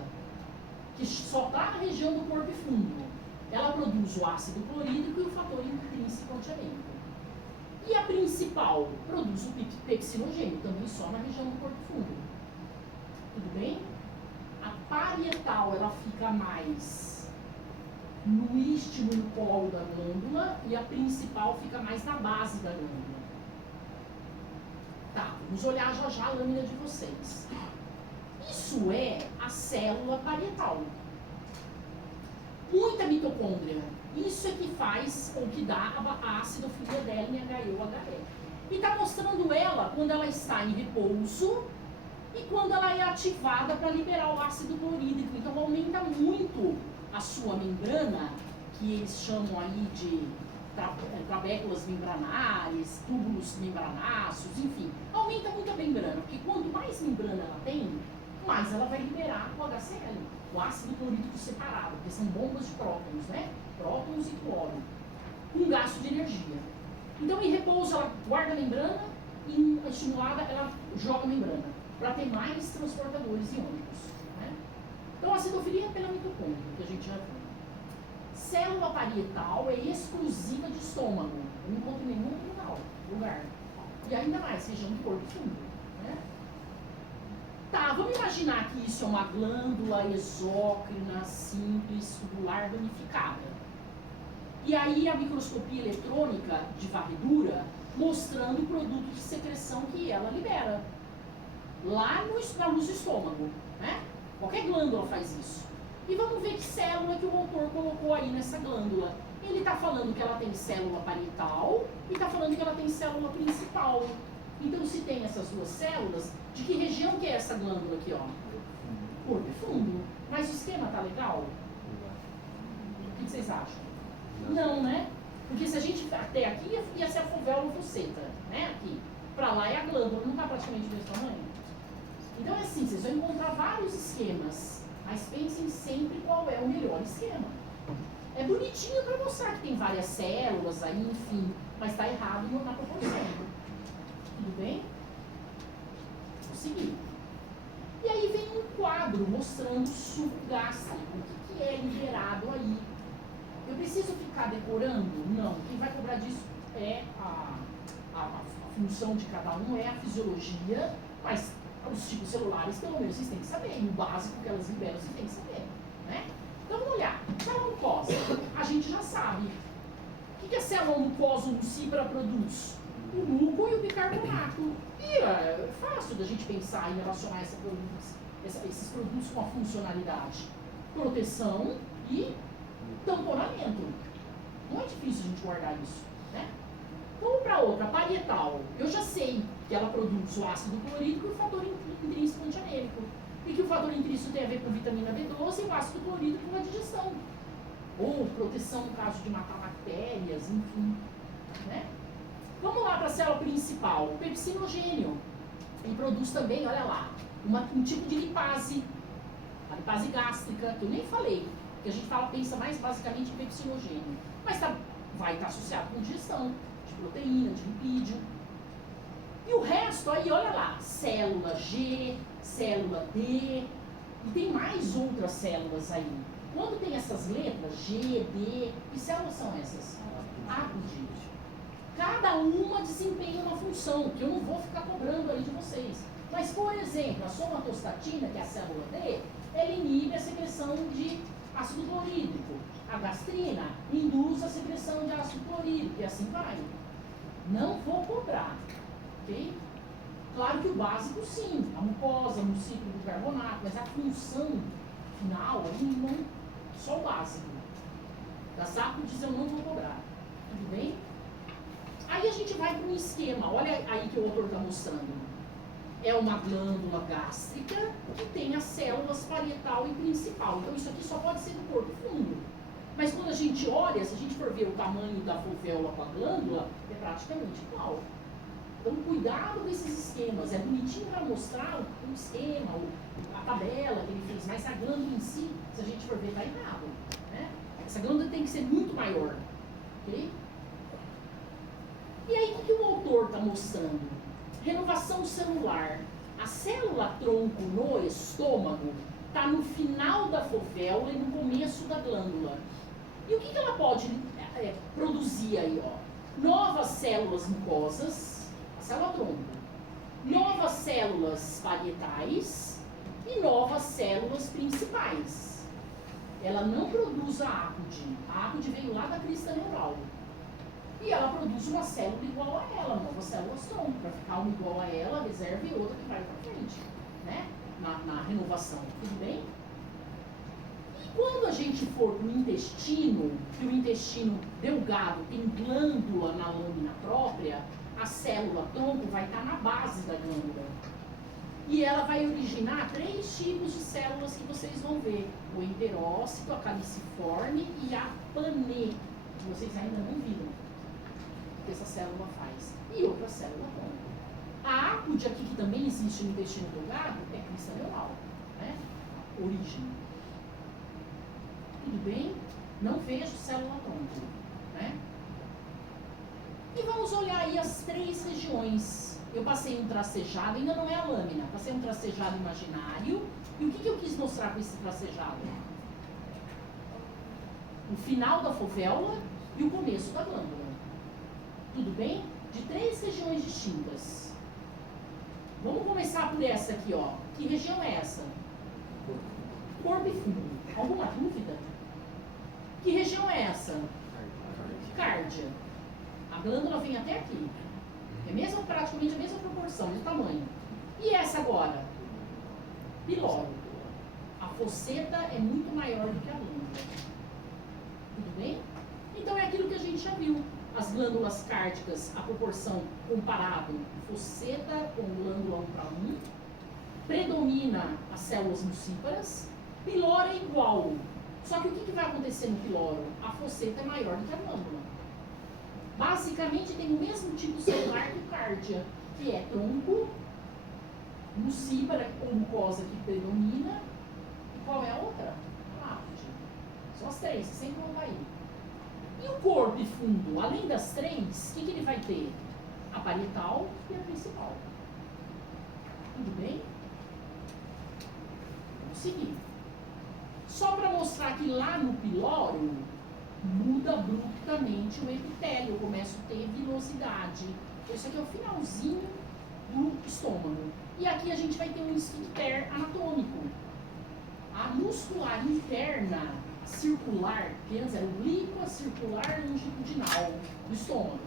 que só está na região do corpo fundo, ela produz o ácido clorídrico e o fator intrínseco antianêmico. E a principal produz o pepsinogênio, também só na região do corpo fundo. Tudo bem? A parietal, ela fica mais no istmo e no colo da glândula, e a principal fica mais na base da glândula. Tá, vamos olhar já já a lâmina de vocês. Isso é a célula parietal. Muita mitocôndria. Isso é que faz ou que dá a acidofilia dela em HE ou HE. E está mostrando ela quando ela está em repouso e quando ela é ativada para liberar o ácido clorídrico. Então aumenta muito a sua membrana, que eles chamam aí de trabéculas membranares, túbulos membranáceos, enfim. Aumenta muito a membrana, porque quanto mais membrana ela tem, mais ela vai liberar o HCl, o ácido clorídrico separado, porque são bombas de prótons, né? Prótons e cloro, com gasto de energia. Então, em repouso, ela guarda a membrana e, estimulada, ela joga a membrana, para ter mais transportadores iônicos, né? Então, a acidofilia é pela mitocôndria, que a gente já viu. Célula parietal é exclusiva de estômago, não encontra em nenhum lugar. E ainda mais, região do corpo fundo, né? Tá, vamos imaginar que isso é uma glândula exócrina, simples, tubular, ramificada. E aí a microscopia eletrônica de varredura mostrando o produto de secreção que ela libera. Lá na luz do estômago, né? Qualquer glândula faz isso. E vamos ver que célula que o autor colocou aí nessa glândula. Ele está falando que ela tem célula parietal e está falando que ela tem célula principal. Então, se tem essas duas células, de que região que é essa glândula aqui, ó? Corpo fundo. Mas o esquema tá legal? O que vocês acham? Não, né? Porque se a gente até aqui ia ser a fovéola fosseta, né? Aqui. Pra lá é a glândula, não tá praticamente do mesmo tamanho? Então é assim, vocês vão encontrar vários esquemas, mas pensem sempre qual é o melhor esquema. É bonitinho para mostrar que tem várias células aí, enfim, mas está errado na proporção. Tudo bem? Vou seguir. E aí vem um quadro mostrando o suco gástrico, o que é liberado aí. Eu preciso ficar decorando? Não. Quem vai cobrar disso é a função de cada um, é a fisiologia, mas os tipos celulares, pelo menos, vocês têm que saber. E o básico que elas liberam, vocês têm que saber. Né? Então, vamos olhar. Célula mucosa, a gente já sabe. O que a célula mucosa lucípara produz? O muco e o bicarbonato. E é fácil da gente pensar em relacionar esses produtos com a funcionalidade. Proteção e tamponamento. Não é difícil a gente guardar isso. Né? Vamos para outra, parietal. Eu já sei que ela produz o ácido clorídrico e o fator intrínseco antianêmico. E que o fator intrínseco tem a ver com vitamina B12 e o ácido clorídrico na digestão. Ou proteção no caso de matar bactérias, enfim. Né? Vamos lá para a célula principal, o pepsinogênio. Ele produz também, olha lá, um tipo de lipase, a lipase gástrica, que eu nem falei, que a gente pensa mais basicamente em pepsinogênio. Mas vai estar associado com digestão, de proteína, de lipídio. E o resto aí, olha lá, célula G, célula D, e tem mais outras células aí. Quando tem essas letras, G, D, que células são essas? Apode. Cada uma desempenha uma função, que eu não vou ficar cobrando aí de vocês. Mas, por exemplo, a somatostatina, que é a célula D, ela inibe a secreção de ácido clorídrico. A gastrina induz a secreção de ácido clorídrico, e assim vai. Não vou cobrar, ok? Claro que o básico sim, a mucosa, no ciclo do carbonato, mas a função final aí não, só o básico. Das ápodes eu não vou cobrar, tudo bem? Aí a gente vai para um esquema, olha aí que o autor está mostrando. É uma glândula gástrica que tem as células parietal e principal. Então isso aqui só pode ser do corpo fundo. Mas quando a gente olha, se a gente for ver o tamanho da fovéola com a glândula, é praticamente igual. Então cuidado com esses esquemas. É bonitinho para mostrar o esquema, a tabela que ele fez, mas a glândula em si, se a gente for ver, está errado. Né? Essa glândula tem que ser muito maior. Ok? E aí, o que o autor está mostrando? Renovação celular. A célula-tronco no estômago está no final da fovéola e no começo da glândula. E o que ela pode produzir aí? Ó? Novas células mucosas, a célula-tronco. Novas células parietais e novas células principais. Ela não produz a ápode. A ápode veio lá da crista neural. E ela produz uma célula igual a ela, novas células tronco, para ficar uma igual a ela, reserva e outra que vai para frente, né? Na renovação, tudo bem? E quando a gente for para o intestino, que o intestino delgado tem glândula na lâmina própria, a célula tronco vai estar na base da glândula. E ela vai originar 3 tipos de células que vocês vão ver: o enterócito, a caliciforme e a panê, que vocês ainda não viram que essa célula faz, e outra célula tronco. A ápode aqui, que também existe no intestino delgado, é crista neural, né? Origem. Tudo bem? Não vejo célula tronco, né? E vamos olhar aí as 3 regiões. Eu passei um tracejado, ainda não é a lâmina, passei um tracejado imaginário. E o que eu quis mostrar com esse tracejado? O final da fovéola e o começo da glândula. Tudo bem? De 3 regiões distintas. Vamos começar por essa aqui, ó. Que região é essa? Corpo e fundo. Alguma dúvida? Que região é essa? Cárdia. A glândula vem até aqui. É praticamente a mesma proporção, mesmo tamanho. E essa agora? Piloro. A fosseta é muito maior do que a glândula. Tudo bem? Então é aquilo que a gente já viu. As glândulas cárticas, a proporção comparado fosseta com glândula 1:1, predomina as células mucíparas, piloro é igual. Só que o que vai acontecer no piloro? A fosseta é maior do que a glândula. Basicamente tem o mesmo tipo celular que o cárdia, que é tronco, mucípara ou mucosa que predomina. E qual é a outra? A ápide. São as três, que sempre vão cair. E o corpo e fundo, além das três, o que ele vai ter? A parietal e a principal. Tudo bem? Vamos seguir. Só para mostrar que lá no piloro muda abruptamente o epitélio, eu começo a ter vilosidade. Isso aqui é o finalzinho do estômago. E aqui a gente vai ter um esfíncter anatômico. A muscular interna circular, que antes era oblíqua, circular e longitudinal do estômago.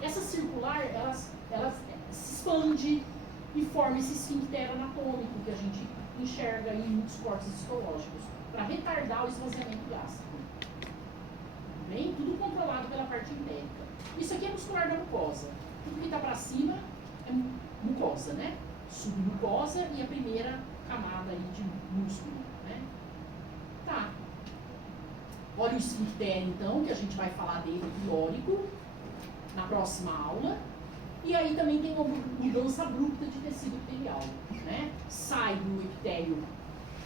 Essa circular, ela se expande e forma esse esfíncter anatômico que a gente enxerga em muitos cortes histológicos, para retardar o esvaziamento gástrico. Bem? Tudo controlado pela parte entérica. Isso aqui é muscular da mucosa. Tudo que está para cima é mucosa, né? Submucosa e a primeira camada aí de músculo, né? Tá. Olha o esfíncter, então, que a gente vai falar dele, pilórico, na próxima aula. E aí também tem uma mudança abrupta de tecido epitelial, né? Sai do epitélio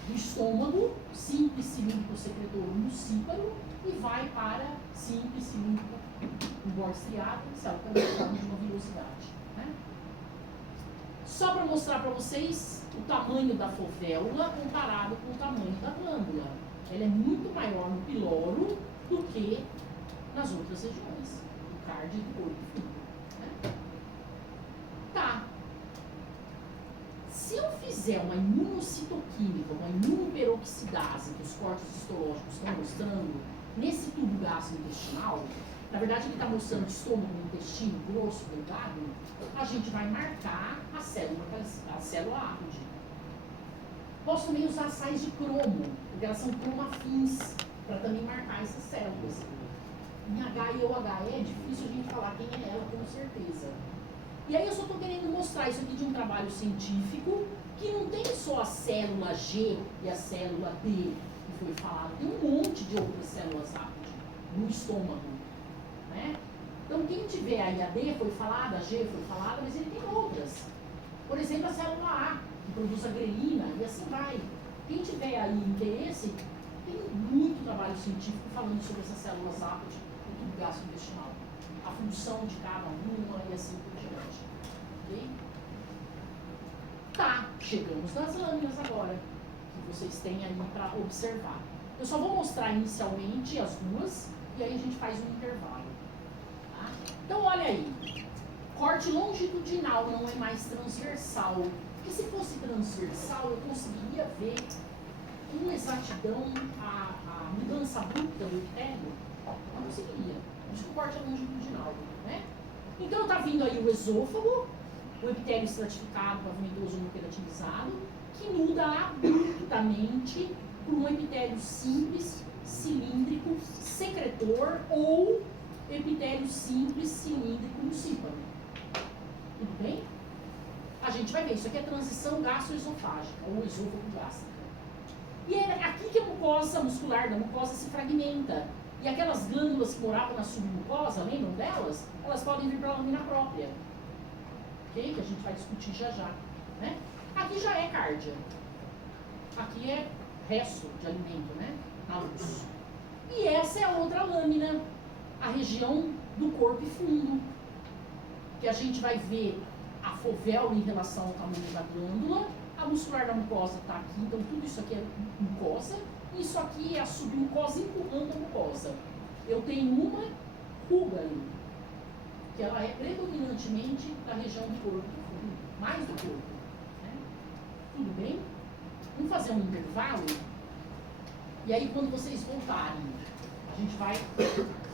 do estômago, simples cilíndrico secretor mucíparo, e vai para simples cilíndrico borstriado, também forma de uma vilosidade, né? Só para mostrar para vocês o tamanho da fovéula comparado com o tamanho da glândula. Ela é muito maior no piloro do que nas outras regiões, do cardio e do corpo fundo, né? Tá. Se eu fizer uma imunocitoquímica, uma imunoperoxidase, que os cortes histológicos estão mostrando, nesse tubo gastrointestinal, na verdade ele está mostrando estômago, intestino, grosso, delgado, a gente vai marcar a célula ápide. Posso também usar sais de cromo, porque elas são cromafins, para também marcar essas células. Em H e OH é difícil a gente falar quem é ela com certeza. E aí eu só estou querendo mostrar isso aqui de um trabalho científico, que não tem só a célula G e a célula D, que foi falado, tem um monte de outras células ápide no estômago, né? Então quem tiver aí a D foi falada, a G foi falada, mas ele tem outras. Por exemplo, a célula A, que produz a grelina, e assim vai. Quem tiver aí interesse, tem muito trabalho científico falando sobre essas células ápide no tubo gastrointestinal. A função de cada uma e assim por diante. Ok? Tá, chegamos nas lâminas agora, que vocês têm aí para observar. Eu só vou mostrar inicialmente as duas, e aí a gente faz um intervalo. Tá? Então, olha aí. Corte longitudinal não é mais transversal. Porque se fosse transversal, eu conseguiria ver com exatidão a mudança abrupta do epitélio. Não conseguiria. Por isso que o corte é longitudinal, né? Então está vindo aí o esôfago, o epitélio estratificado, pavimentoso ou queratinizado, que muda abruptamente por um epitélio simples, cilíndrico, secretor ou epitélio simples, cilíndrico, mucíparo. Tudo bem? A gente vai ver, isso aqui é transição gastroesofágica, ou esôfago-gástrica. E é aqui que a mucosa muscular da mucosa se fragmenta. E aquelas glândulas que moravam na submucosa, lembram delas? Elas podem vir para a lâmina própria. Ok? Que a gente vai discutir já já. Né? Aqui já é cárdia. Aqui é resto de alimento, né? Na luz. E essa é a outra lâmina, a região do corpo fundo. Que a gente vai ver a fovéula em relação ao tamanho da glândula, a muscular da mucosa está aqui, então tudo isso aqui é mucosa, e isso aqui é a submucosa empurrando a mucosa. Eu tenho uma ruga ali, que ela é predominantemente da região do corpo profundo, mais do corpo. Né? Tudo bem? Vamos fazer um intervalo, e aí quando vocês voltarem, a gente vai